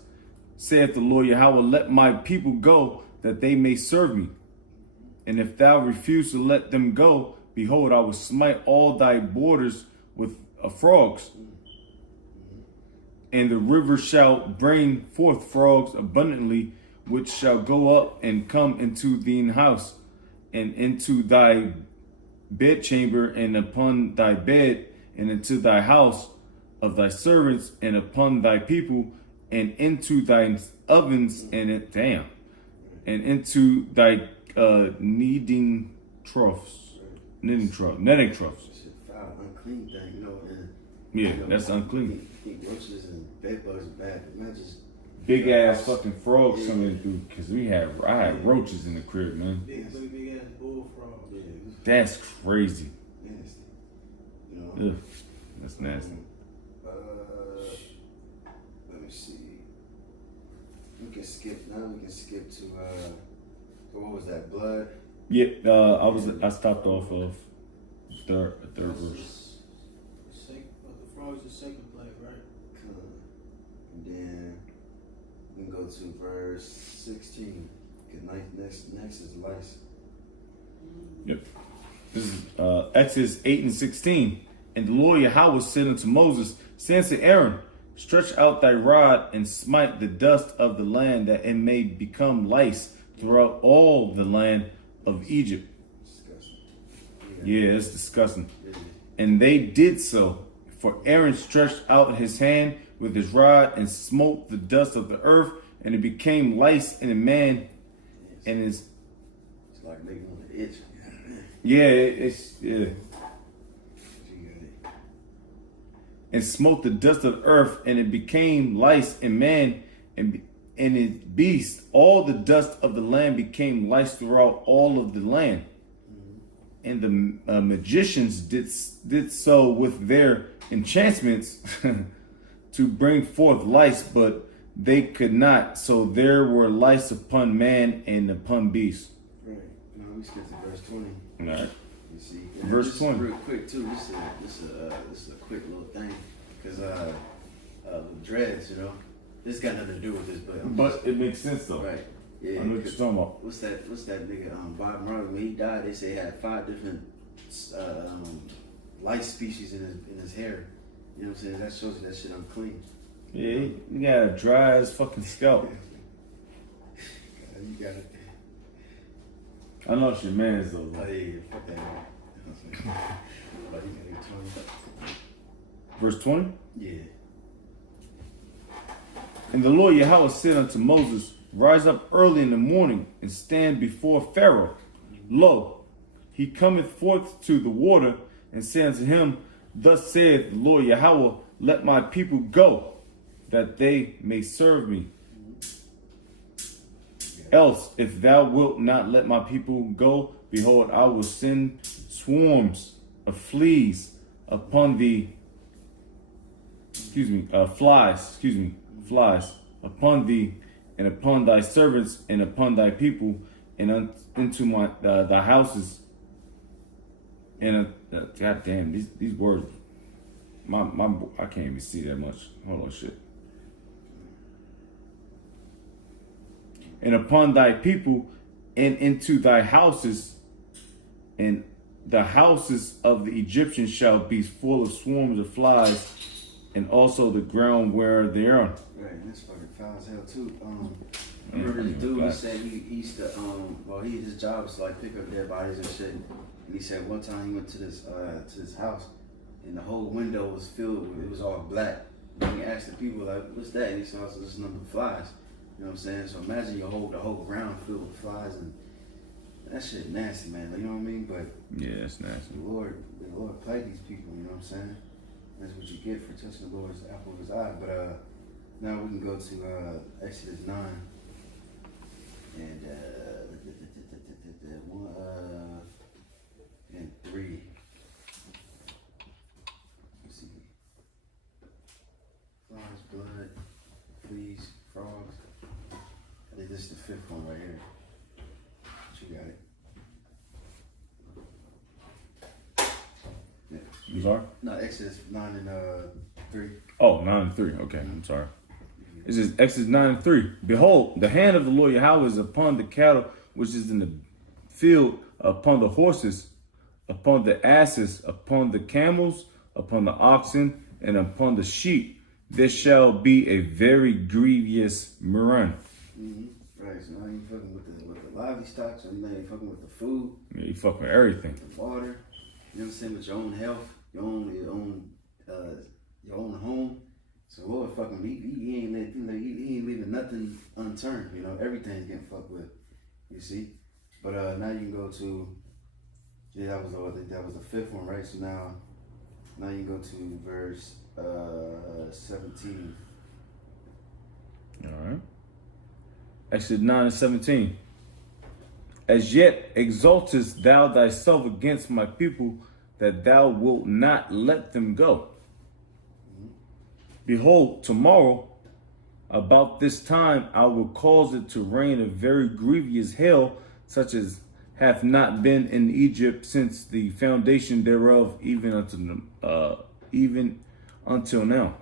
saith the Lord Yahweh, let my people go, that they may serve me. And if thou refuse to let them go, behold, I will smite all thy borders with frogs. And the river shall bring forth frogs abundantly, which shall go up and come into thine house, and into thy bedchamber, and upon thy bed, and into thy house of thy servants, and upon thy people, and into thine ovens, and into thy netting troughs. Shit, foul, unclean thing, you know. And, Yeah, you know, that's unclean. I think roaches and bed bugs are bad, but not just Big ass fucking frogs coming through, because I had roaches in the crib, man. Big ass bullfrog. yeah, That's crazy. nasty. You know. Ugh, that's nasty. Let me see. We can skip to what was that? Blood. Yeah, I stopped off of third verse. The frog's the second plague, right? And then we can go to verse 16. Cause next is lice. Yep. This is Exodus 8 and 16. And the Lord Yahweh said unto Moses, saying to Aaron, stretch out thy rod and smite the dust of the land, that it may become lice throughout all the land of Egypt. Disgusting. Yeah, it's disgusting. Yeah. And they did so. For Aaron stretched out his hand with his rod and smote the dust of the earth, and it became lice in a man. And It's like making one itch. yeah. And smote the dust of the earth, and it became lice in man, and in beast. All the dust of the land became lice throughout all of the land. And the magicians did so with their enchantments to bring forth lice, but they could not. So there were lice upon man and upon beast. Right. We skip to verse 20. All right. You see, Verse just 20. real quick too. This is a quick little thing, because with dreads, you know, this got nothing to do with this, But it makes sense though. right. Yeah. I know what you're talking about. What's that nigga Bob Marley, when he died, they say he had 5 different lice species in his hair. You know what I'm saying? That shows you that shit unclean. Yeah, he got a dry as fucking scalp. You got it. I know it's your man's though. Oh yeah, fuck that man. But you got 20. Verse 20. Yeah. And the Lord Yahweh said unto Moses, rise up early in the morning and stand before Pharaoh. Lo, he cometh forth to the water, and said unto him, thus saith the Lord Yahweh, let my people go, that they may serve me. Else, if thou wilt not let my people go, behold, I will send swarms of fleas upon thee. Flies upon thee, and upon thy servants, and upon thy people, and into thy houses. And God damn, these words, I can't even see that much. Hold on, shit. And upon thy people, and into thy houses, and the houses of the Egyptians shall be full of swarms of flies, and also the ground where they are. Right, and that's fucking foul as hell too. I remember this dude, he said he used to, his job was to like pick up dead bodies and shit. And he said one time he went to this house, and the whole window was filled with, it was all black. And he asked the people like, what's that? And he said, it's just number of flies. You know what I'm saying? So imagine the whole ground filled with flies, and that shit nasty, man. Like, you know what I mean? But yeah, that's nasty. the Lord plagued these people. You know what I'm saying? That's what you get for touching the Lord's apple of his eye. But now we can go to Exodus 9 and 1 and 3. Let's see. Flies, blood, fleas, frogs. I think this is the 5th one right here. But you got it. Yeah. You sorry? No, Exodus 9 and 3. Oh, 9 and 3. Okay, I'm sorry. This is Exodus 9 and 3. Behold, the hand of the Lord Yahweh is upon the cattle which is in the field, upon the horses upon the asses, upon the camels, upon the oxen, and upon the sheep, there shall be a very grievous murrain. Right, so now you fucking with the livestock, so now you fucking with the food. Yeah, you fucking with everything. The water, you know what I'm saying, with your own health, your own home. So Lord fucking he ain't leaving nothing unturned, you know, everything's getting fucked with. You see? But now you can go to that was the fifth one, right? So now you can go to verse 17. All right. Exodus 9:17. As yet exaltest thou thyself against my people, that thou wilt not let them go. Behold, tomorrow, about this time, I will cause it to rain a very grievous hail, such as hath not been in Egypt since the foundation thereof, even until now.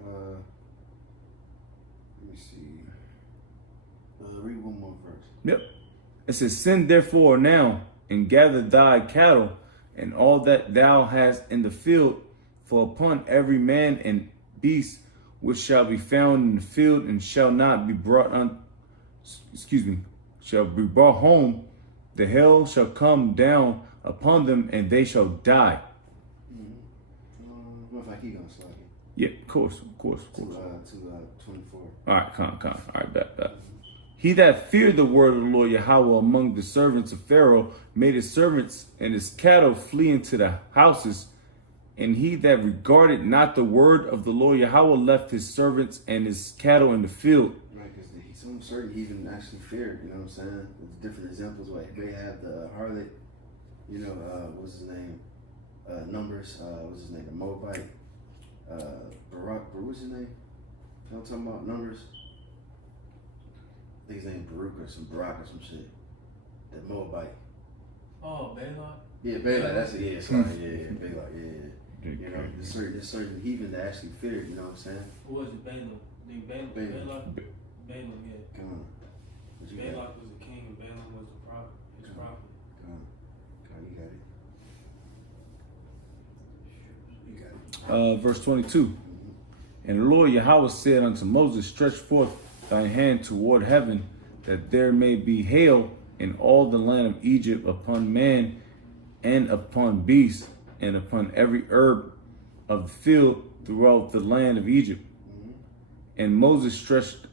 Let me see. Read one more verse. Yep. It says, send therefore now and gather thy cattle and all that thou hast in the field, for upon every man and beast which shall be found in the field and shall not be shall be brought home, the hail shall come down upon them and they shall die. What if I keep going slowly? Yeah, of course. To 24. All right, come. All right, bet. He that feared the word of the Lord Yahweh among the servants of Pharaoh made his servants and his cattle flee into the houses. And he that regarded not the word of the Lord Yahweh left his servants and his cattle in the field. Right, because some certain heathen actually feared, you know what I'm saying? There's different examples, like they have the harlot, you know, what's his name? Numbers, what's his name? The Moabite, Barak, what's his name? You know what I'm talking about? Numbers? I think his name Baruch or some Barak or some shit. That Moabite. Oh, Balak? Yeah, Balak, that's it, yeah, sorry, yeah, Balak, yeah. You know, there's certain heathen that actually feared, you know what I'm saying? Who was it, Balaam? Balak? Balaam, yeah. Come on. What you got? Balak was the king and Balaam was the prophet, his prophet. Come on. You got it. Verse 22. And the Lord Yahweh said unto Moses, stretch forth thy hand toward heaven, that there may be hail in all the land of Egypt upon man and upon beast and upon every herb of the field throughout the land of Egypt. And Moses stretched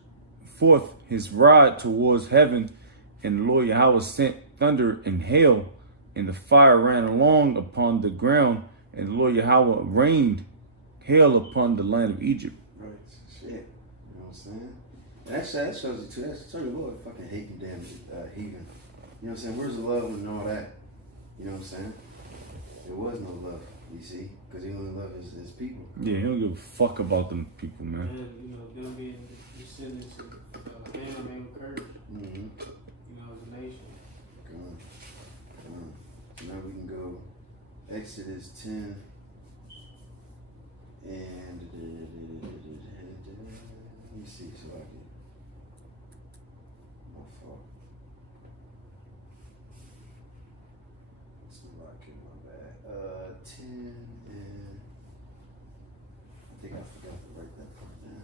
forth his rod towards heaven, and the Lord Yahweh sent thunder and hail, and the fire ran along upon the ground, and the Lord Yahweh rained hail upon the land of Egypt. Right, shit. You know what I'm saying? That shows you too. That's the Lord fucking hating damn heathen. You know what I'm saying? Where's the love and all that? You know what I'm saying? There was no love, you see? Because he only loved his people. Yeah, he don't give a fuck about them people, man. And, you know, them being descendants of Ham and Curse, Mm-hmm. you know, as a nation. Come on. So now we can go Exodus 10 and let me see so I can. My fault. It's not like my bad. 10 and I think I forgot to write that part down.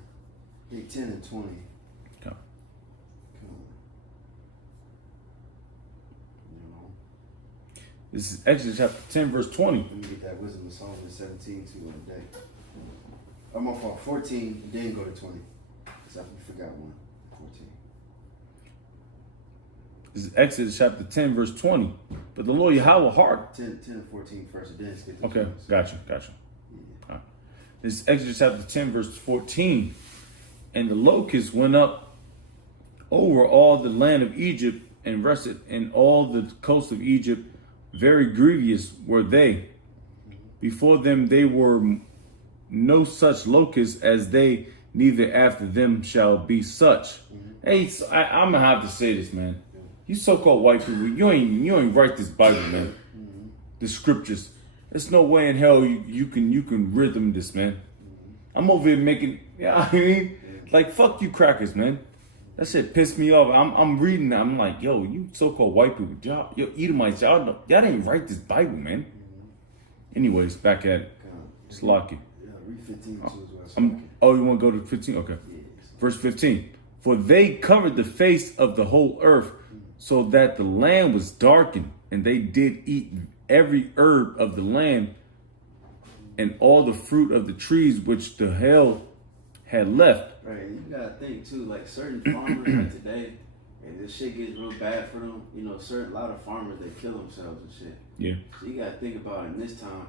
I think 10 and 20. Okay. Come on. You know. This is Exodus chapter 10, verse 20. Let me get that wisdom of Solomon 17 too on the day. I'm off on 14, then go to 20. Because I forgot one. 14. This is Exodus chapter 10, verse 20. But the Lord Yahweh heart. 10 and 14 first, and then skip to Okay, 20. gotcha. Yeah. All right. This is Exodus chapter 10, verse 14. And the locusts went up over all the land of Egypt and rested in all the coast of Egypt. Very grievous were they. Before them they were no such locusts as they, neither after them shall be such. Hey, so I'm gonna have to say this, man. You so-called white people, you ain't write this Bible, man. The scriptures. There's no way in hell you can rhythm this, man. I'm over here making, I mean, like fuck you crackers, man. That shit pissed me off. I'm reading that. I'm like, yo, you so-called white people, yo, Edomites, y'all didn't write this Bible, man. Anyways, back at it. It's lucky. Yeah, read 15 too as well. Oh, you want to go to 15? Okay. Verse 15. For they covered the face of the whole earth, so that the land was darkened, and they did eat every herb of the land and all the fruit of the trees which the hell had left. Right, and you gotta think too, like certain farmers like today, and this shit gets real bad for them. You know, a lot of farmers, they kill themselves and shit. Yeah. So you gotta think about in this time.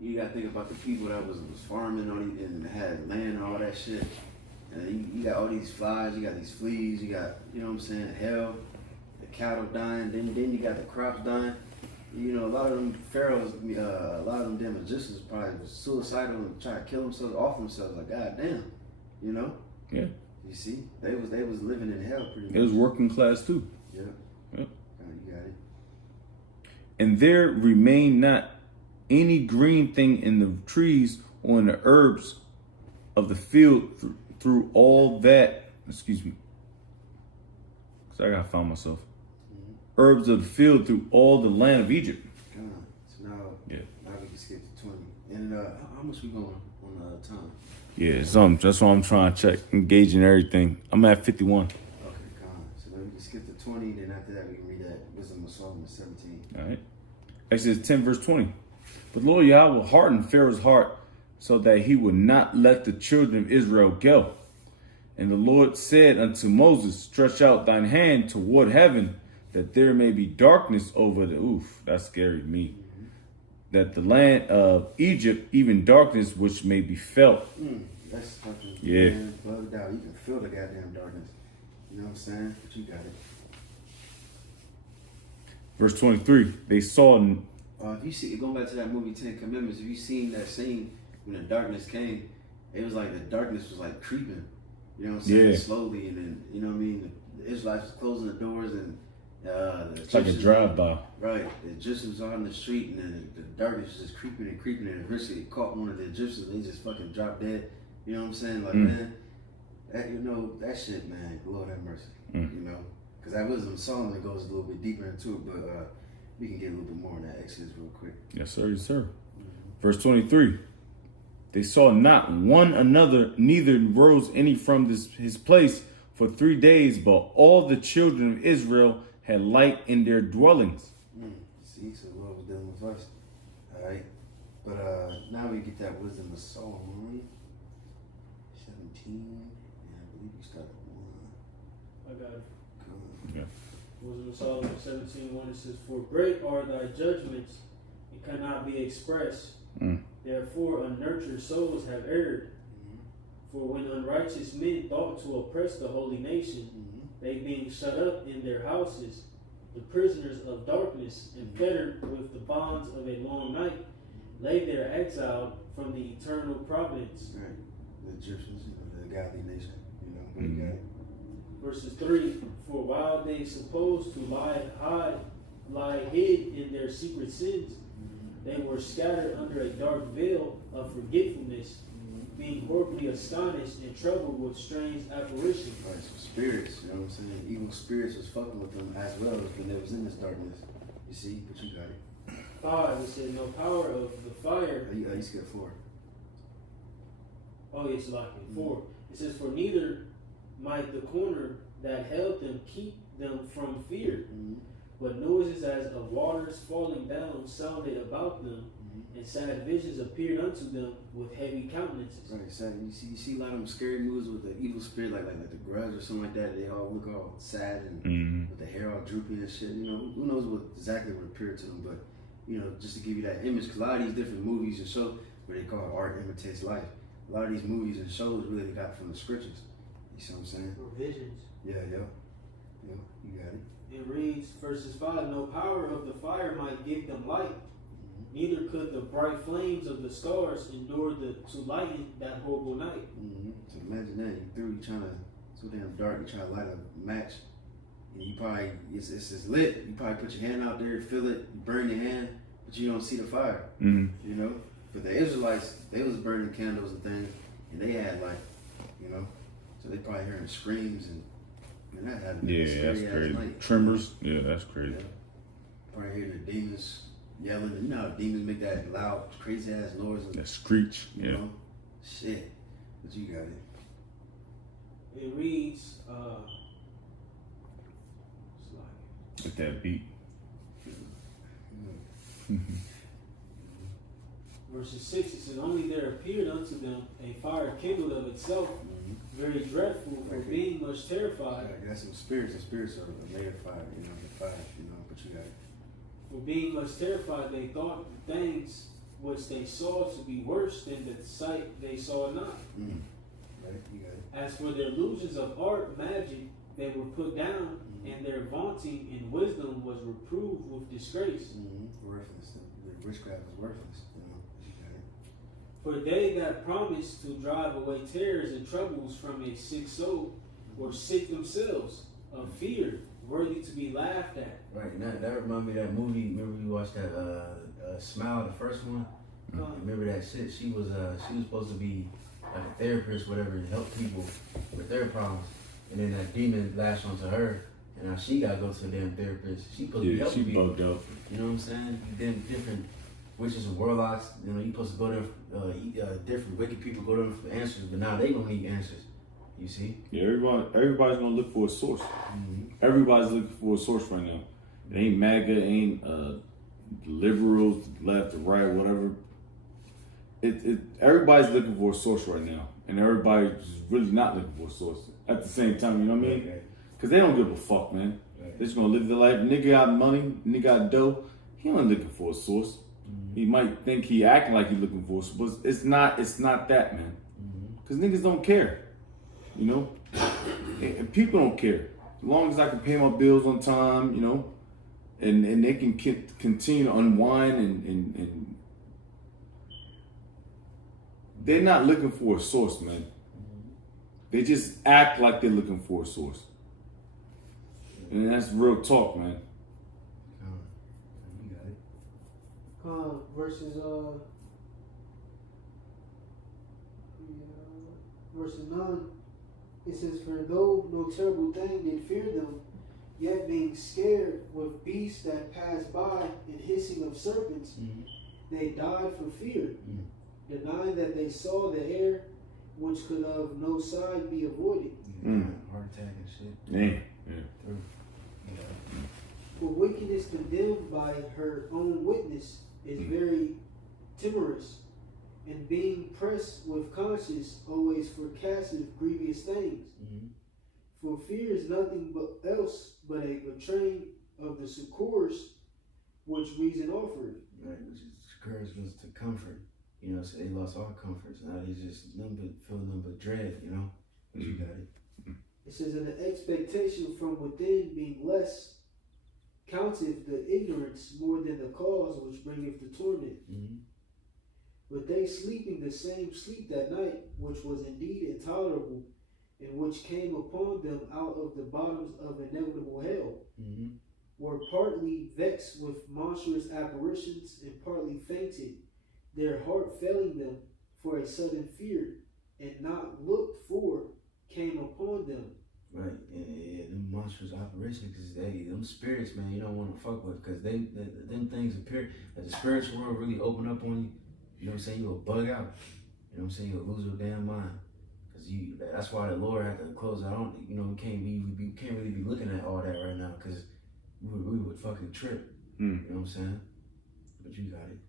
You gotta think about the people that was farming on it and had land and all that shit. And you got all these flies, you got these fleas, you got, you know what I'm saying, hell, the cattle dying, then you got the crops dying. You know, a lot of them pharaohs, a lot of them damn Egyptians probably was suicidal and trying to kill themselves off themselves. Like, goddamn, you know? Yeah. You see, they was living in hell pretty much. It was working class too. Yeah. Yeah. You got it. And there remained not any green thing in the trees or in the herbs of the field through all that. Excuse me. Cause I gotta find myself. Herbs of the field through all the land of Egypt. So now we can skip to 20. And how much we going on time? Yeah, that's what I'm trying to check. Engaging everything. I'm at 51. Okay, so then we can skip to 20. Then after that, we can read that Wisdom of Solomon 17. All right. Exodus 10, verse 20. But Lord Yahweh hardened Pharaoh's heart so that he would not let the children of Israel go. And the Lord said unto Moses, stretch out thine hand toward heaven, that there may be darkness over the, that scared me. That the land of Egypt, even darkness which may be felt. That's fucking, yeah. Man, bugged out. You can feel the goddamn darkness. You know what I'm saying? But you got it. Verse 23, they saw. If you see, going back to that movie 10 Commandments, if you seen that scene when the darkness came, it was like the darkness was like creeping. You know what I'm saying? Yeah. Slowly, and then, you know what I mean? The Israelites was closing the doors, and it's like a drive-by. Right. The Egyptians are on the street, and then the darkness was just creeping, and eventually it caught one of the Egyptians, and they just fucking dropped dead. You know what I'm saying? Like, man, that, you know, that shit, man, Lord have mercy. You know? Because that Wisdom of Solomon goes a little bit deeper into it, but we can get a little bit more on that Exodus real quick. Yes, sir. Yes, sir. Verse 23. They saw not one another, neither rose any from his place for 3 days, but all the children of Israel had light in their dwellings. See, so the Lord was dealing with us. All right. But now we get that Wisdom of Solomon. 17. And I believe we start at 1. I got it. Yeah. Wisdom of Solomon 17:1, it says, for great are thy judgments, and cannot be expressed. Therefore unnurtured souls have erred. For when unrighteous men thought to oppress the holy nation, they being shut up in their houses, the prisoners of darkness, and fettered with the bonds of a long night, lay there exiled from the eternal providence. Right. The Egyptians, the godly nation, you know, but you got it. Verses 3, for while they supposed to lie hid in their secret sins, they were scattered under a dark veil of forgetfulness, being horribly astonished and troubled with strange apparitions. Right, so spirits, you know what I'm saying? Evil spirits was fucking with them as well as when they was in this darkness. You see? But you got it. 5, it said, no power of the fire. You skipped 4. Oh, yes, like it. 4. It says, for neither might the corner that held them keep them from fear, but noises as of waters falling down sounded about them, and sad visions appeared unto them with heavy countenances. Right, sad. You see a lot of them scary movies with the evil spirit, like the Grudge or something like that. They all look all sad and with the hair all droopy and shit. You know, who knows what exactly would appear to them, but you know, just to give you that image, because a lot of these different movies and shows where they call art imitates life. A lot of these movies and shows really got from the scriptures. You see what I'm saying? Or visions. Yeah, you got it. It reads, verses 5, no power of the fire might give them light, neither could the bright flames of the stars endure to lighten that horrible night. So imagine that, you trying to, so damn dark, you trying to light a match, and you probably, it's lit, you probably put your hand out there, feel it, you burn your hand, but you don't see the fire, you know? But the Israelites, they was burning candles and things, and they had light, you know? So they probably hearing screams and Man, that happened. Yeah, that's crazy. Tremors. Yeah, that's crazy. Yeah. Probably hearing the demons yelling. You know how demons make that loud, crazy ass noise. That screech. You Yeah. know? Shit. But you got it. It reads, it's like, With that beat. verses 6, it says, only there appeared unto them a fire kindled of itself, very dreadful, for being much terrified. I got some spirits. The spirits are made of fire. You know, the fire. You know, but you got it. For being much terrified, they thought the things which they saw to be worse than the sight they saw not. Right? You got it. As for their illusions of art, magic, they were put down, and their vaunting in wisdom was reproved with disgrace. Worthless. The witchcraft is worthless. You know, but you got it. For they that promised to drive away terrors and troubles from a sick soul were sick themselves of fear, worthy to be laughed at. Right, and that reminded me of that movie. Remember you watched that Smile, the first one? Remember that shit? She was supposed to be like a therapist, whatever, to help people with their problems. And then that demon lashed onto her, and now she gotta go to a damn therapist. She supposed to be Yeah, helping she people. bugged out. You know what I'm saying? Then different witches and warlocks. You know, you supposed to go there. Different wicked people go there for answers, but now they gonna need answers. You see? Yeah, everybody's gonna look for a source. Everybody's looking for a source right now. It ain't MAGA, it ain't liberals, left or right, whatever. Everybody's looking for a source right now, and everybody's really not looking for a source at the same time. You know what I mean? Because they don't give a fuck, man. They're just gonna live their life. Nigga got money, nigga got dough. He ain't looking for a source. He might think he acting like he looking for a source, but it's not that, man. Because niggas don't care. You know, and people don't care. As long as I can pay my bills on time, you know, and they can continue to unwind and they're not looking for a source, man. They just act like they're looking for a source. And that's real talk, man. You got it. Verses verse 9, it says, for though no terrible thing did fear them, yet being scared with beasts that pass by and hissing of serpents, they died for fear, denying that they saw the air which could of no side be avoided. Heart attack and shit. Yeah. For wickedness condemned by her own witness is very timorous, and being pressed with conscience always forecasteth grievous things. For fear is nothing else but a betraying of the succors which reason offered. Right, which is courage was to comfort. You know, so they lost all comforts. Now they just feel nothing but dread, you know? But you got it. It says, and the expectation from within being less counteth the ignorance more than the cause which bringeth the torment. But they sleeping the same sleep that night, which was indeed intolerable, and which came upon them out of the bottoms of inevitable hell, were partly vexed with monstrous apparitions, and partly fainted, their heart failing them for a sudden fear, and not looked for, came upon them. Right, yeah, them monstrous operations, because them spirits, man, you don't want to fuck with, because them things appear, like the spiritual world really open up on you, you know what I'm saying, you'll bug out, you know what I'm saying, you'll lose your damn mind, because that's why the Lord had to close it on, you know, we can't really be looking at all that right now, because we would fucking trip, you know what I'm saying, but you got it.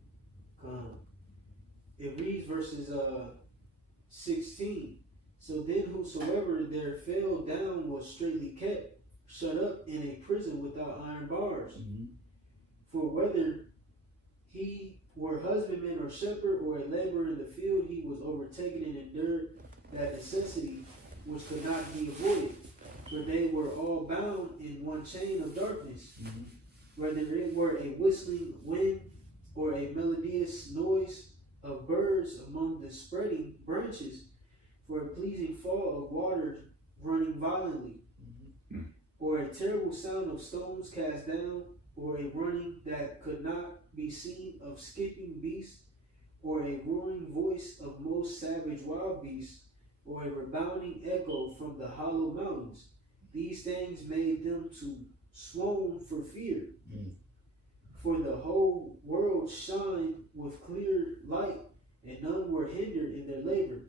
It reads verses 16. So then whosoever there fell down was straitly kept, shut up in a prison without iron bars. For whether he were husbandman or shepherd or a laborer in the field, he was overtaken and endured that necessity which could not be avoided. For they were all bound in one chain of darkness, whether it were a whistling wind or a melodious noise of birds among the spreading branches, for a pleasing fall of water running violently, or a terrible sound of stones cast down, or a running that could not be seen of skipping beasts, or a roaring voice of most savage wild beasts, or a rebounding echo from the hollow mountains. These things made them to swoon for fear. Mm. For the whole world shined with clear light, and none were hindered in their labor.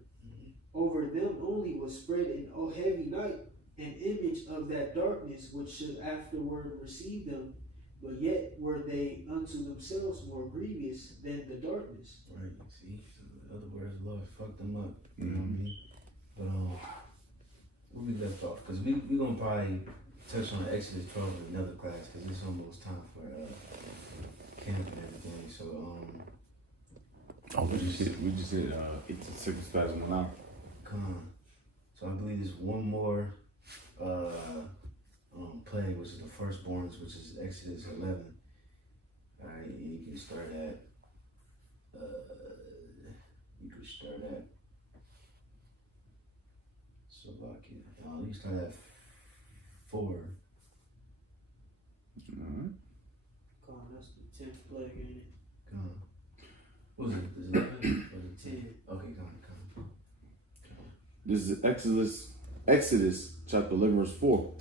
Over them only was spread in a heavy night, an image of that darkness which should afterward receive them, but yet were they unto themselves more grievous than the darkness. Right, see? So in other words, the Lord fucked them up. You know what I mean? But where we left off? Because we going to probably touch on Exodus 12 in another class, because it's almost time for camp and everything. So, we just hit it's a 6 past 1 hour. come on. So I believe there's one more plague, which is the firstborns, which is Exodus 11. All right, and you can start at Slovakia. You start at 4. Alright. Come on, that's the 10th plague, ain't it? Come on. What was it? Is it 11? Or was it 10? 10. Okay, come on. This is Exodus chapter 11, verse 4.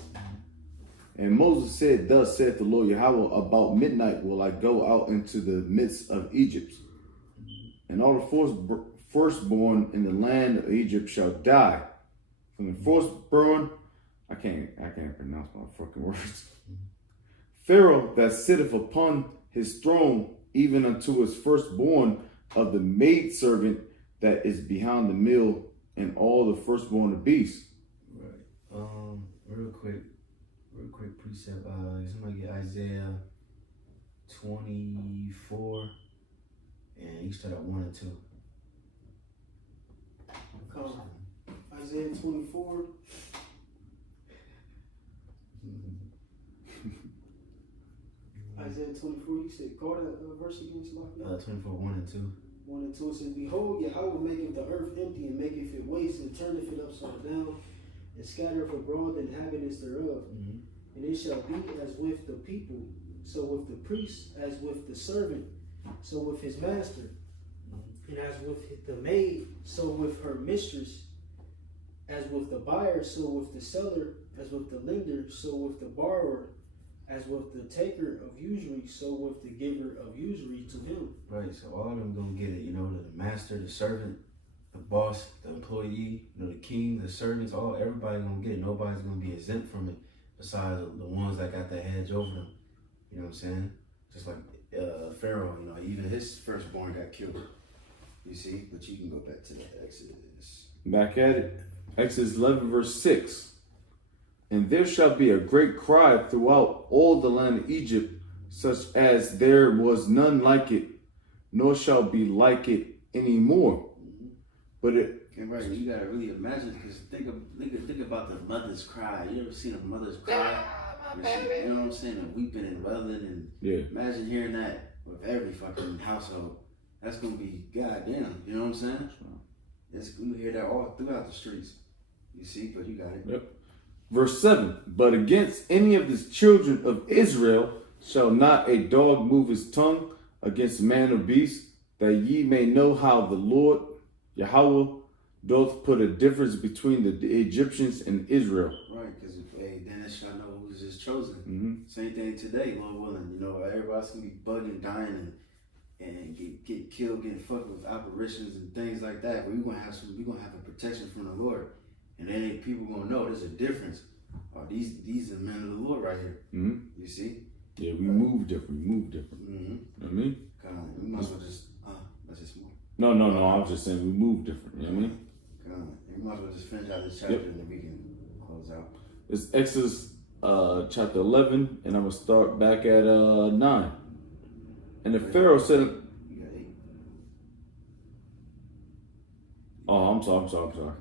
And Moses said, Thus saith the Lord Yahweh, about midnight will I go out into the midst of Egypt, and all the firstborn in the land of Egypt shall die. From the firstborn, I can't pronounce my fucking words. Pharaoh that sitteth upon his throne, even unto his firstborn of the maidservant that is behind the mill, and all the firstborn of beasts. Right. Real quick precept. Somebody get Isaiah 24, and you start at 1 and 2. Come on. Isaiah 24. Isaiah 24, you said, call that verse again, Slovakia? 24, 1 and 2. 1 and 2 says, Behold, Yahweh maketh the earth empty, and maketh it waste, and turneth it upside down, and scattereth abroad the inhabitants thereof. Mm-hmm. And it shall be as with the people, so with the priest, as with the servant, so with his master, and as with the maid, so with her mistress, as with the buyer, so with the seller, as with the lender, so with the borrower, as with the taker of usury, so with the giver of usury to him. Right, so all of them gonna get it, the master, the servant, the boss, the employee, the king, the servants, everybody gonna get it. Nobody's gonna be exempt from it besides the ones that got the hedge over them. You know what I'm saying? Just like Pharaoh, even his firstborn got killed. You see? But you can go back to the Exodus. Back at it. Exodus 11, verse 6. And there shall be a great cry throughout all the land of Egypt, such as there was none like it, nor shall be like it anymore. But it. And right, you gotta really imagine, because think about the mother's cry. You ever seen a mother's cry? You know what I'm saying? And weeping and wailing, and imagine hearing that with every fucking household. That's gonna be goddamn. You know what I'm saying? You hear that all throughout the streets. You see, but you got it. Yep. Verse 7, but against any of the children of Israel shall not a dog move his tongue against man or beast, that ye may know how the Lord Yahweh doth put a difference between the Egyptians and Israel. Right, because then it shall know who's his chosen. Mm-hmm. Same thing today, Lord willing. Everybody's gonna be bugging, dying, and get killed, getting fucked with apparitions and things like that. But we're gonna have a protection from the Lord. And then people gonna know there's a difference. These are men of the Lord right here. Mm-hmm. You see? Yeah, we move different. Mm-hmm. You know what I mean? God, we might as well just that's just more. No. I was just saying we move different. You know what I mean? God, we might as well just finish out this chapter and then we can close out. It's Exodus chapter 11, and I'm gonna start back at 9. And the Pharaoh said, You got 8. "Oh, I'm sorry.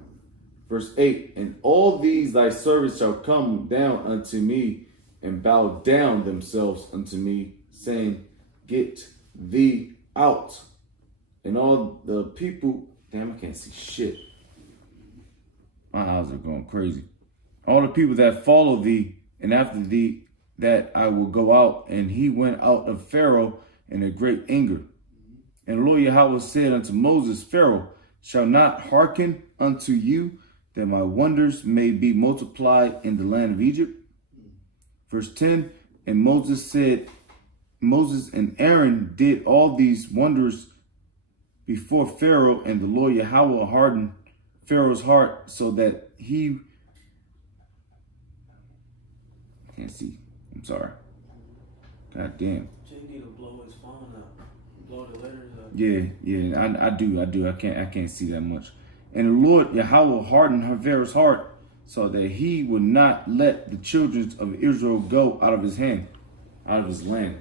Verse 8, and all these thy servants shall come down unto me and bow down themselves unto me, saying, Get thee out. And all the people, damn, I can't see shit. My eyes are going crazy. All the people that follow thee, and after thee, that I will go out. And he went out of Pharaoh in a great anger. And the Lord Yahweh said unto Moses, Pharaoh shall not hearken unto you, that my wonders may be multiplied in the land of Egypt. Verse 10, and Moses and Aaron did all these wonders before Pharaoh, and the Lord Yahweh hardened Pharaoh's heart so that he can't see. I'm sorry. God damn. Jay need to blow his phone up. Blow the letters up. Yeah, I do. I can't see that much. And the Lord Yahweh hardened Pharaoh's heart so that he would not let the children of Israel go out of his hand, out of his land.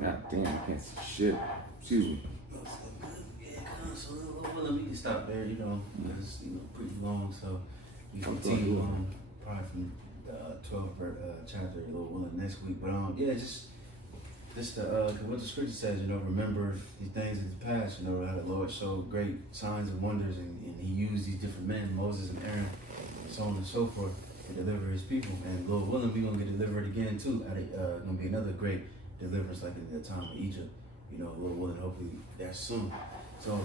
God damn, I can't see shit. Excuse me. Yeah, so well, we can stop there. It's pretty long, so we continue on probably from 12th chapter a little willing next week. But yeah, just what the scripture says, remember these things in the past, how the Lord showed great signs and wonders, and he used these different men, Moses and Aaron, and so on and so forth, to deliver his people. And Lord willing, we're gonna get delivered again too. Gonna be another great deliverance like in the time of Egypt. Lord willing, hopefully that's soon. So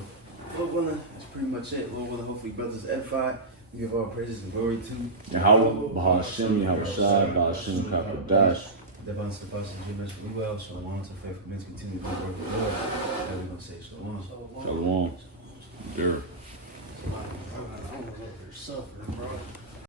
Lord willing, that's pretty much it. Lord willing, hopefully brothers edified. We give all praises and glory to Yahweh, Bahashem, Yahweh Shai, Bahashem, Kakodash. Devon Stefan, GMS really well. Shalom to faithful men continue to work with the Lord. Now we're going to say shalom. Shalom. Sure. I was up there suffering, bro.